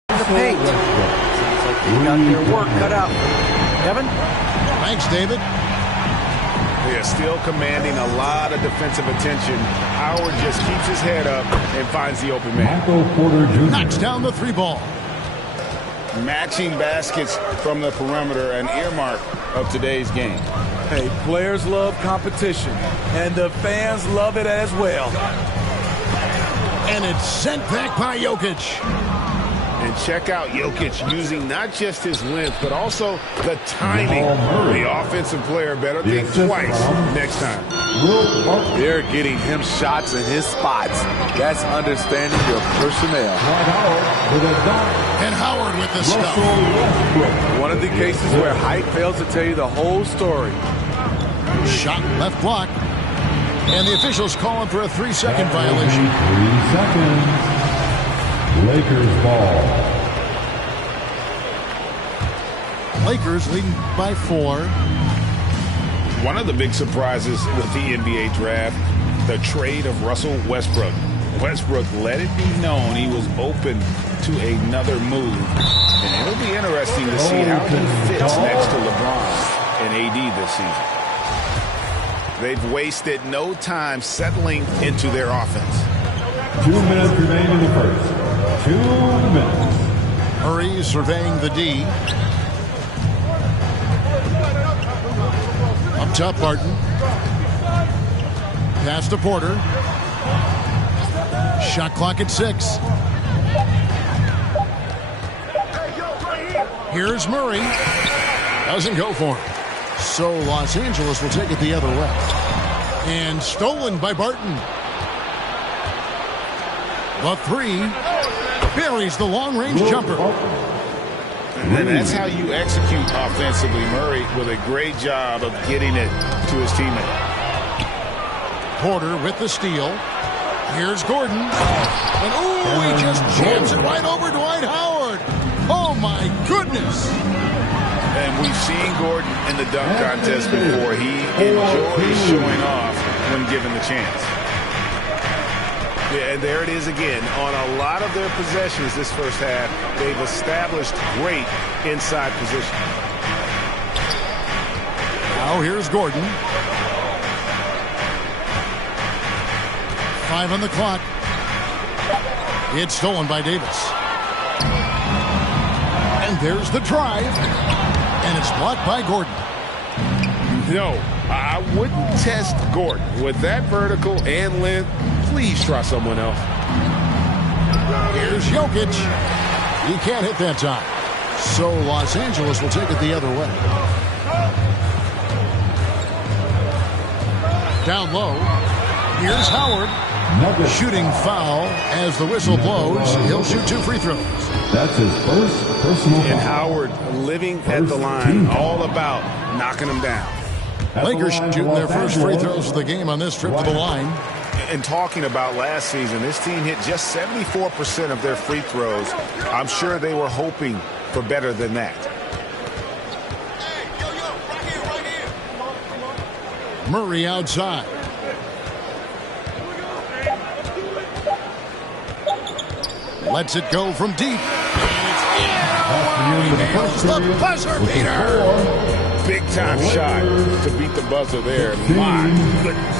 The paint. Seems like they got their work cut out. Kevin? Thanks, David. They are still commanding a lot of defensive attention. Howard just keeps his head up and finds the open man. Knocks down the 3 ball. Matching baskets from the perimeter, an earmark of today's game. Hey, players love competition, and the fans love it as well. And it's sent back by Jokic. And check out Jokic using not just his length, but also the timing. The offensive player better think twice next time. They're getting him shots in his spots. That's understanding your personnel. And Howard with the stuff. One of the cases where height fails to tell you the whole story. Shot left block. And the officials calling for a 3-second violation. 3 seconds. Lakers ball. Lakers leading by 4. One of the big surprises with the NBA draft, the trade of Russell Westbrook. Westbrook let it be known he was open to another move. And it'll be interesting to see how he fits next to LeBron and AD this season. They've wasted no time settling into their offense. 2 minutes remain in the first. 2 minutes. Murray surveying the D. Up top, Barton. Pass to Porter. Shot clock at 6. Here's Murray. Doesn't go for him. So Los Angeles will take it the other way. And stolen by Barton. The 3 buries the long-range jumper. And that's how you execute offensively. Murray with a great job of getting it to his teammate. Porter with the steal. Here's Gordon. And ooh, he just jams it right over Dwight Howard. Oh, my goodness. And we've seen Gordon in the dunk contest before. He enjoys showing off when given the chance. Yeah, and there it is again. On a lot of their possessions this first half, they've established great inside position. Now here's Gordon. 5 on the clock. It's stolen by Davis. And there's the drive. And it's blocked by Gordon. No, I wouldn't test Gordon. With that vertical and length, please try someone else. Here's Jokic. He can't hit that time. So Los Angeles will take it the other way. Down low. Here's Howard. Shooting foul as the whistle blows. He'll shoot 2 free throws. That's his first personal foul. And Howard living at the line, all about knocking them down. Lakers shooting their first free throws of the game on this trip to the line. And talking about last season, this team hit just 74% of their free throws. I'm sure they were hoping for better than that. Murray outside. Lets it go from deep. And it's in. The buzzer beater. Big time shot to beat the buzzer there. My goodness.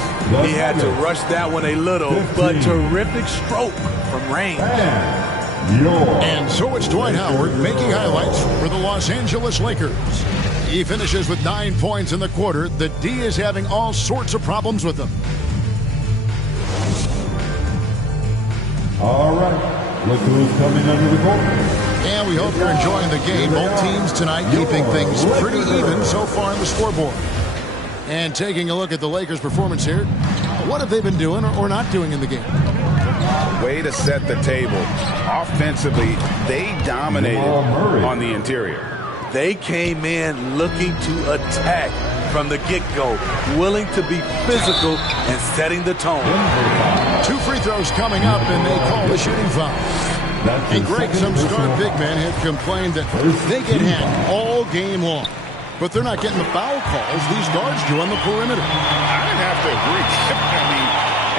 He had to rush that one a little, but terrific stroke from range. And so it's Dwight Howard making highlights for the Los Angeles Lakers. He finishes with 9 points in the quarter. The D is having all sorts of problems with them. All right. Look who's coming under the court. And we hope you're enjoying the game. Both teams tonight keeping things pretty even so far on the scoreboard. And taking a look at the Lakers' performance here, what have they been doing or not doing in the game? Way to set the table. Offensively, they dominated on the interior. They came in looking to attack from the get-go, willing to be physical and setting the tone. 2 free throws coming up, and they call the shooting foul. And Greg, some star big men have complained that they get hacked all game long. But they're not getting the foul calls these guards do on the perimeter. I'd have to agree. I mean,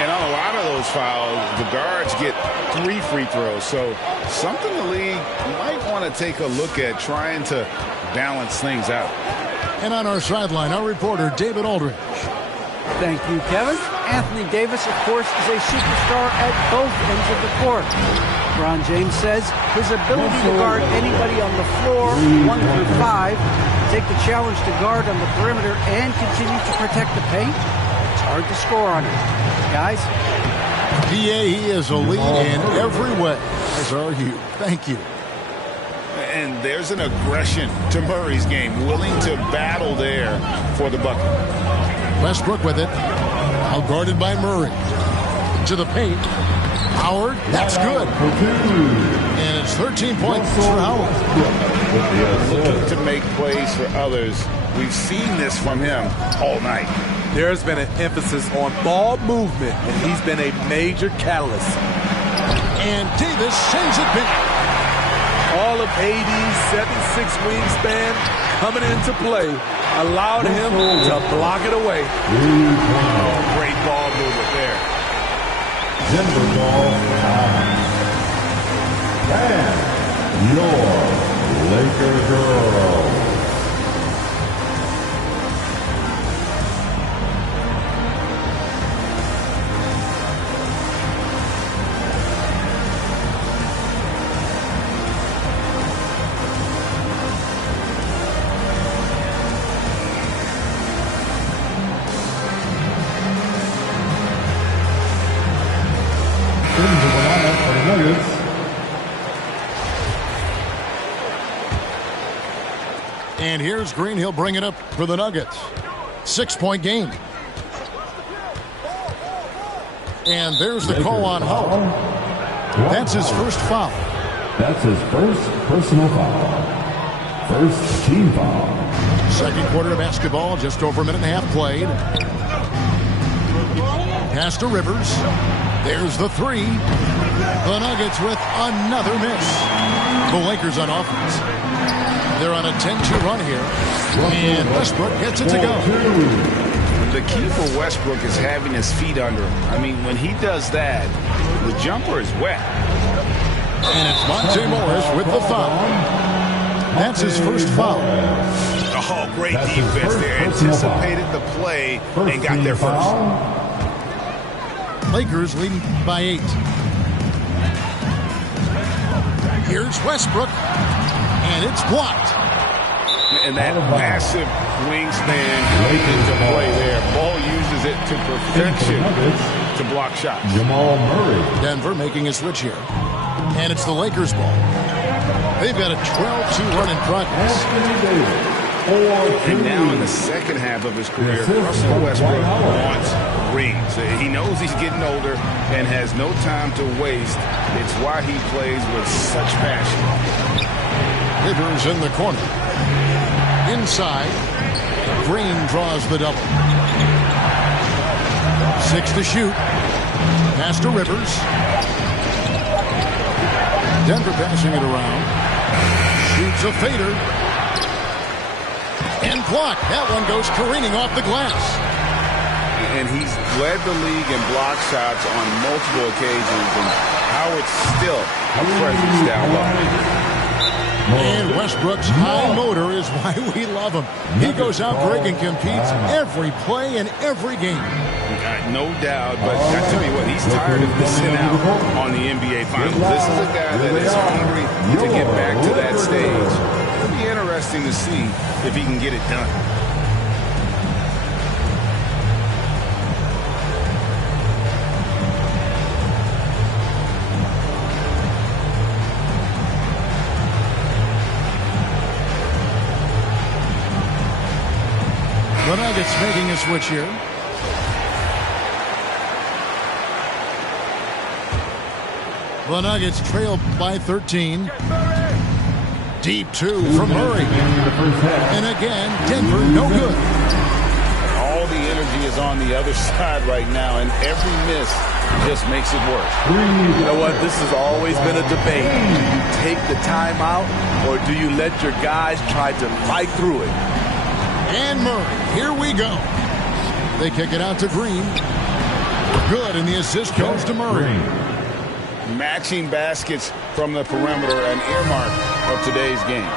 and on a lot of those fouls, the guards get 3 free throws. So something the league might want to take a look at, trying to balance things out. And on our sideline, our reporter, David Aldridge. Thank you, Kevin. Anthony Davis, of course, is a superstar at both ends of the court. LeBron James says his ability to guard anybody on the floor, 1 through 5, take the challenge to guard on the perimeter and continue to protect the paint, it's hard to score on him. Guys? PA, he is a lead in every way, as are you. Thank you. And there's an aggression to Murray's game, willing to battle there for the bucket. Westbrook with it. Now guarded by Murray. To the paint. Howard, that's good. And it's 13 points for Howard. Looking to make plays for others. We've seen this from him all night. There's been an emphasis on ball movement, and he's been a major catalyst. And Davis sends it back. All of AD's 7'6" wingspan coming into play allowed him to block it away. Oh, great ball movement there. Denver ball time. And your Laker girl. And here's Green. He'll bring it up for the Nuggets. 6-point game. And there's the call on Howard. That's his first foul. That's his first personal foul. First team foul. Second quarter of basketball, just over a minute and a half played. Pass to Rivers. There's the three. The Nuggets with another miss. The Lakers on offense. They're on a 10-2 run here. And Westbrook gets it to go. The key for Westbrook is having his feet under him. I mean, when he does that, the jumper is wet. And it's Monte Morris with the foul. That's his first foul. Oh, great defense there. Anticipated the play and got there first. Lakers leading by 8. Here's Westbrook. And it's blocked. And that massive wingspan coming into play there. Ball uses it to perfection to block shots. Jamal Murray. Denver making a switch here. And it's the Lakers ball. They've got a 12-2 run in progress. And now in the second half of his career, Russell Westbrook wants rings. He knows he's getting older and has no time to waste. It's why he plays with such passion. Rivers in the corner. Inside. Green draws the double. 6 to shoot. Pass to Rivers. Denver passing it around. Shoots a fader. And blocked. That one goes careening off the glass. And he's led the league in block shots on multiple occasions. And Howard's still a presence down low. And Westbrook's high motor is why we love him. He goes out, Greg, and competes every play and every game. No doubt, but I tell you what, he's tired of missing out on the NBA Finals. This is a guy that is hungry to get back to that stage. It'll be interesting to see if he can get it done. The Nuggets making a switch here. The Nuggets trail by 13. Deep 2 from Murray. And again, Denver no good. All the energy is on the other side right now, and every miss just makes it worse. You know what? This has always been a debate. Do you take the timeout, or do you let your guys try to fight through it? And Murray, here we go. They kick it out to Green. Good, and the assist goes to Murray. Matching baskets from the perimeter, an earmark of today's game.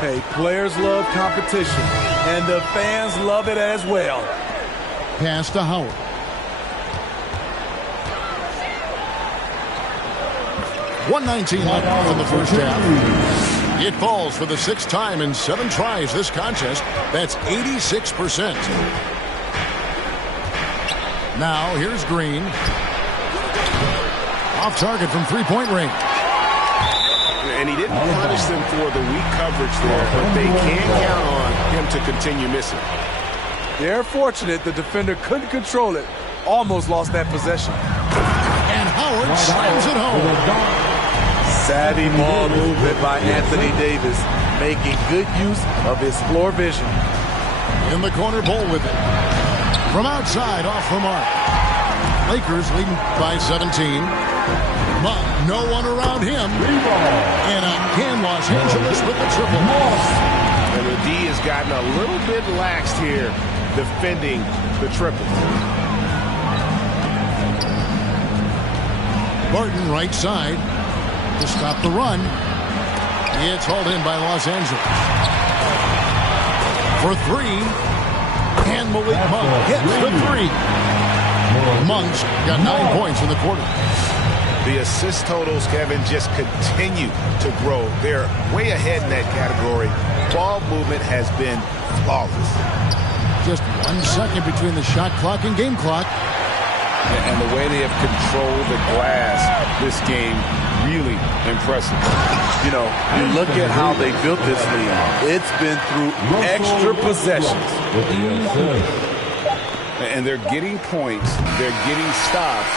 Hey, players love competition, and the fans love it as well. Pass to Howard. .119 left in the first half. It falls for the 6th time in 7 tries this contest. That's 86%. Now here's Green. Off target from three-point range. And he didn't punish them for the weak coverage there, but they can count on him to continue missing. They're fortunate the defender couldn't control it. Almost lost that possession. And Howard slams it home. Savvy ball movement by Anthony Davis, making good use of his floor vision. In the corner, Bull with it. From outside, off the mark. Lakers leading by 17. But no one around him. And again, Los Angeles with the triple. And the D has gotten a little bit laxed here, defending the triple. Barton right side to stop the run. It's hauled in by Los Angeles. For 3. And Malik Monk hits the 3. Monk's got 9 points in the quarter. The assist totals, Kevin, just continue to grow. They're way ahead in that category. Ball movement has been flawless. Just 1 second between the shot clock and game clock. And the way they have controlled the glass this game, really impressive. You know, you look at how they built this league. It's been through extra possessions. And they're getting points. They're getting stops.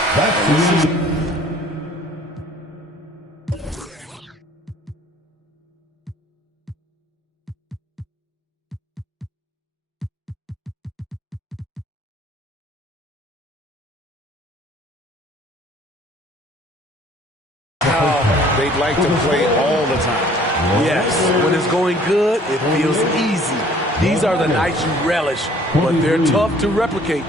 they'd like to play all the time. Yes, when it's going good, it feels easy. These are the nights you relish, but they're tough to replicate.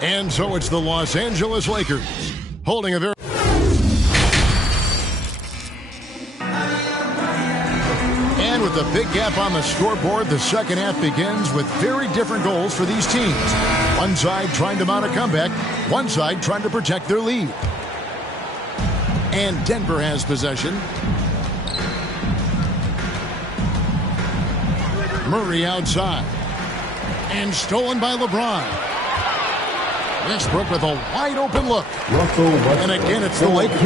And so it's the Los Angeles Lakers holding a very... And with a big gap on the scoreboard, the second half begins with very different goals for these teams. One side trying to mount a comeback, one side trying to protect their lead. And Denver has possession. Murray outside. And stolen by LeBron. Westbrook with a wide open look. And again, it's the Lakers.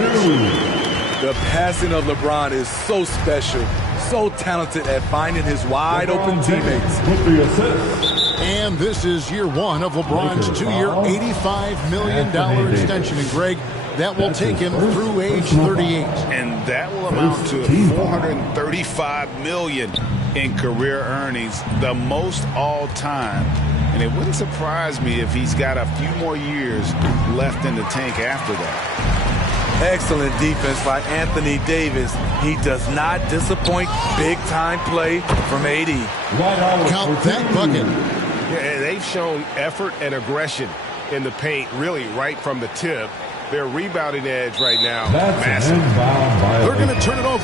The passing of LeBron is so special, so talented at finding his wide open teammates. And this is year one of LeBron's two-year, $85 million extension. And Greg, that will take him through age 38. And that will amount to $435 million in career earnings, the most all time. And it wouldn't surprise me if he's got a few more years left in the tank after that. Excellent defense by Anthony Davis. He does not disappoint. Big-time play from AD. Count that bucket. Yeah, they've shown effort and aggression in the paint, really right from the tip. Their rebounding edge right now, massive. They're going to turn it over.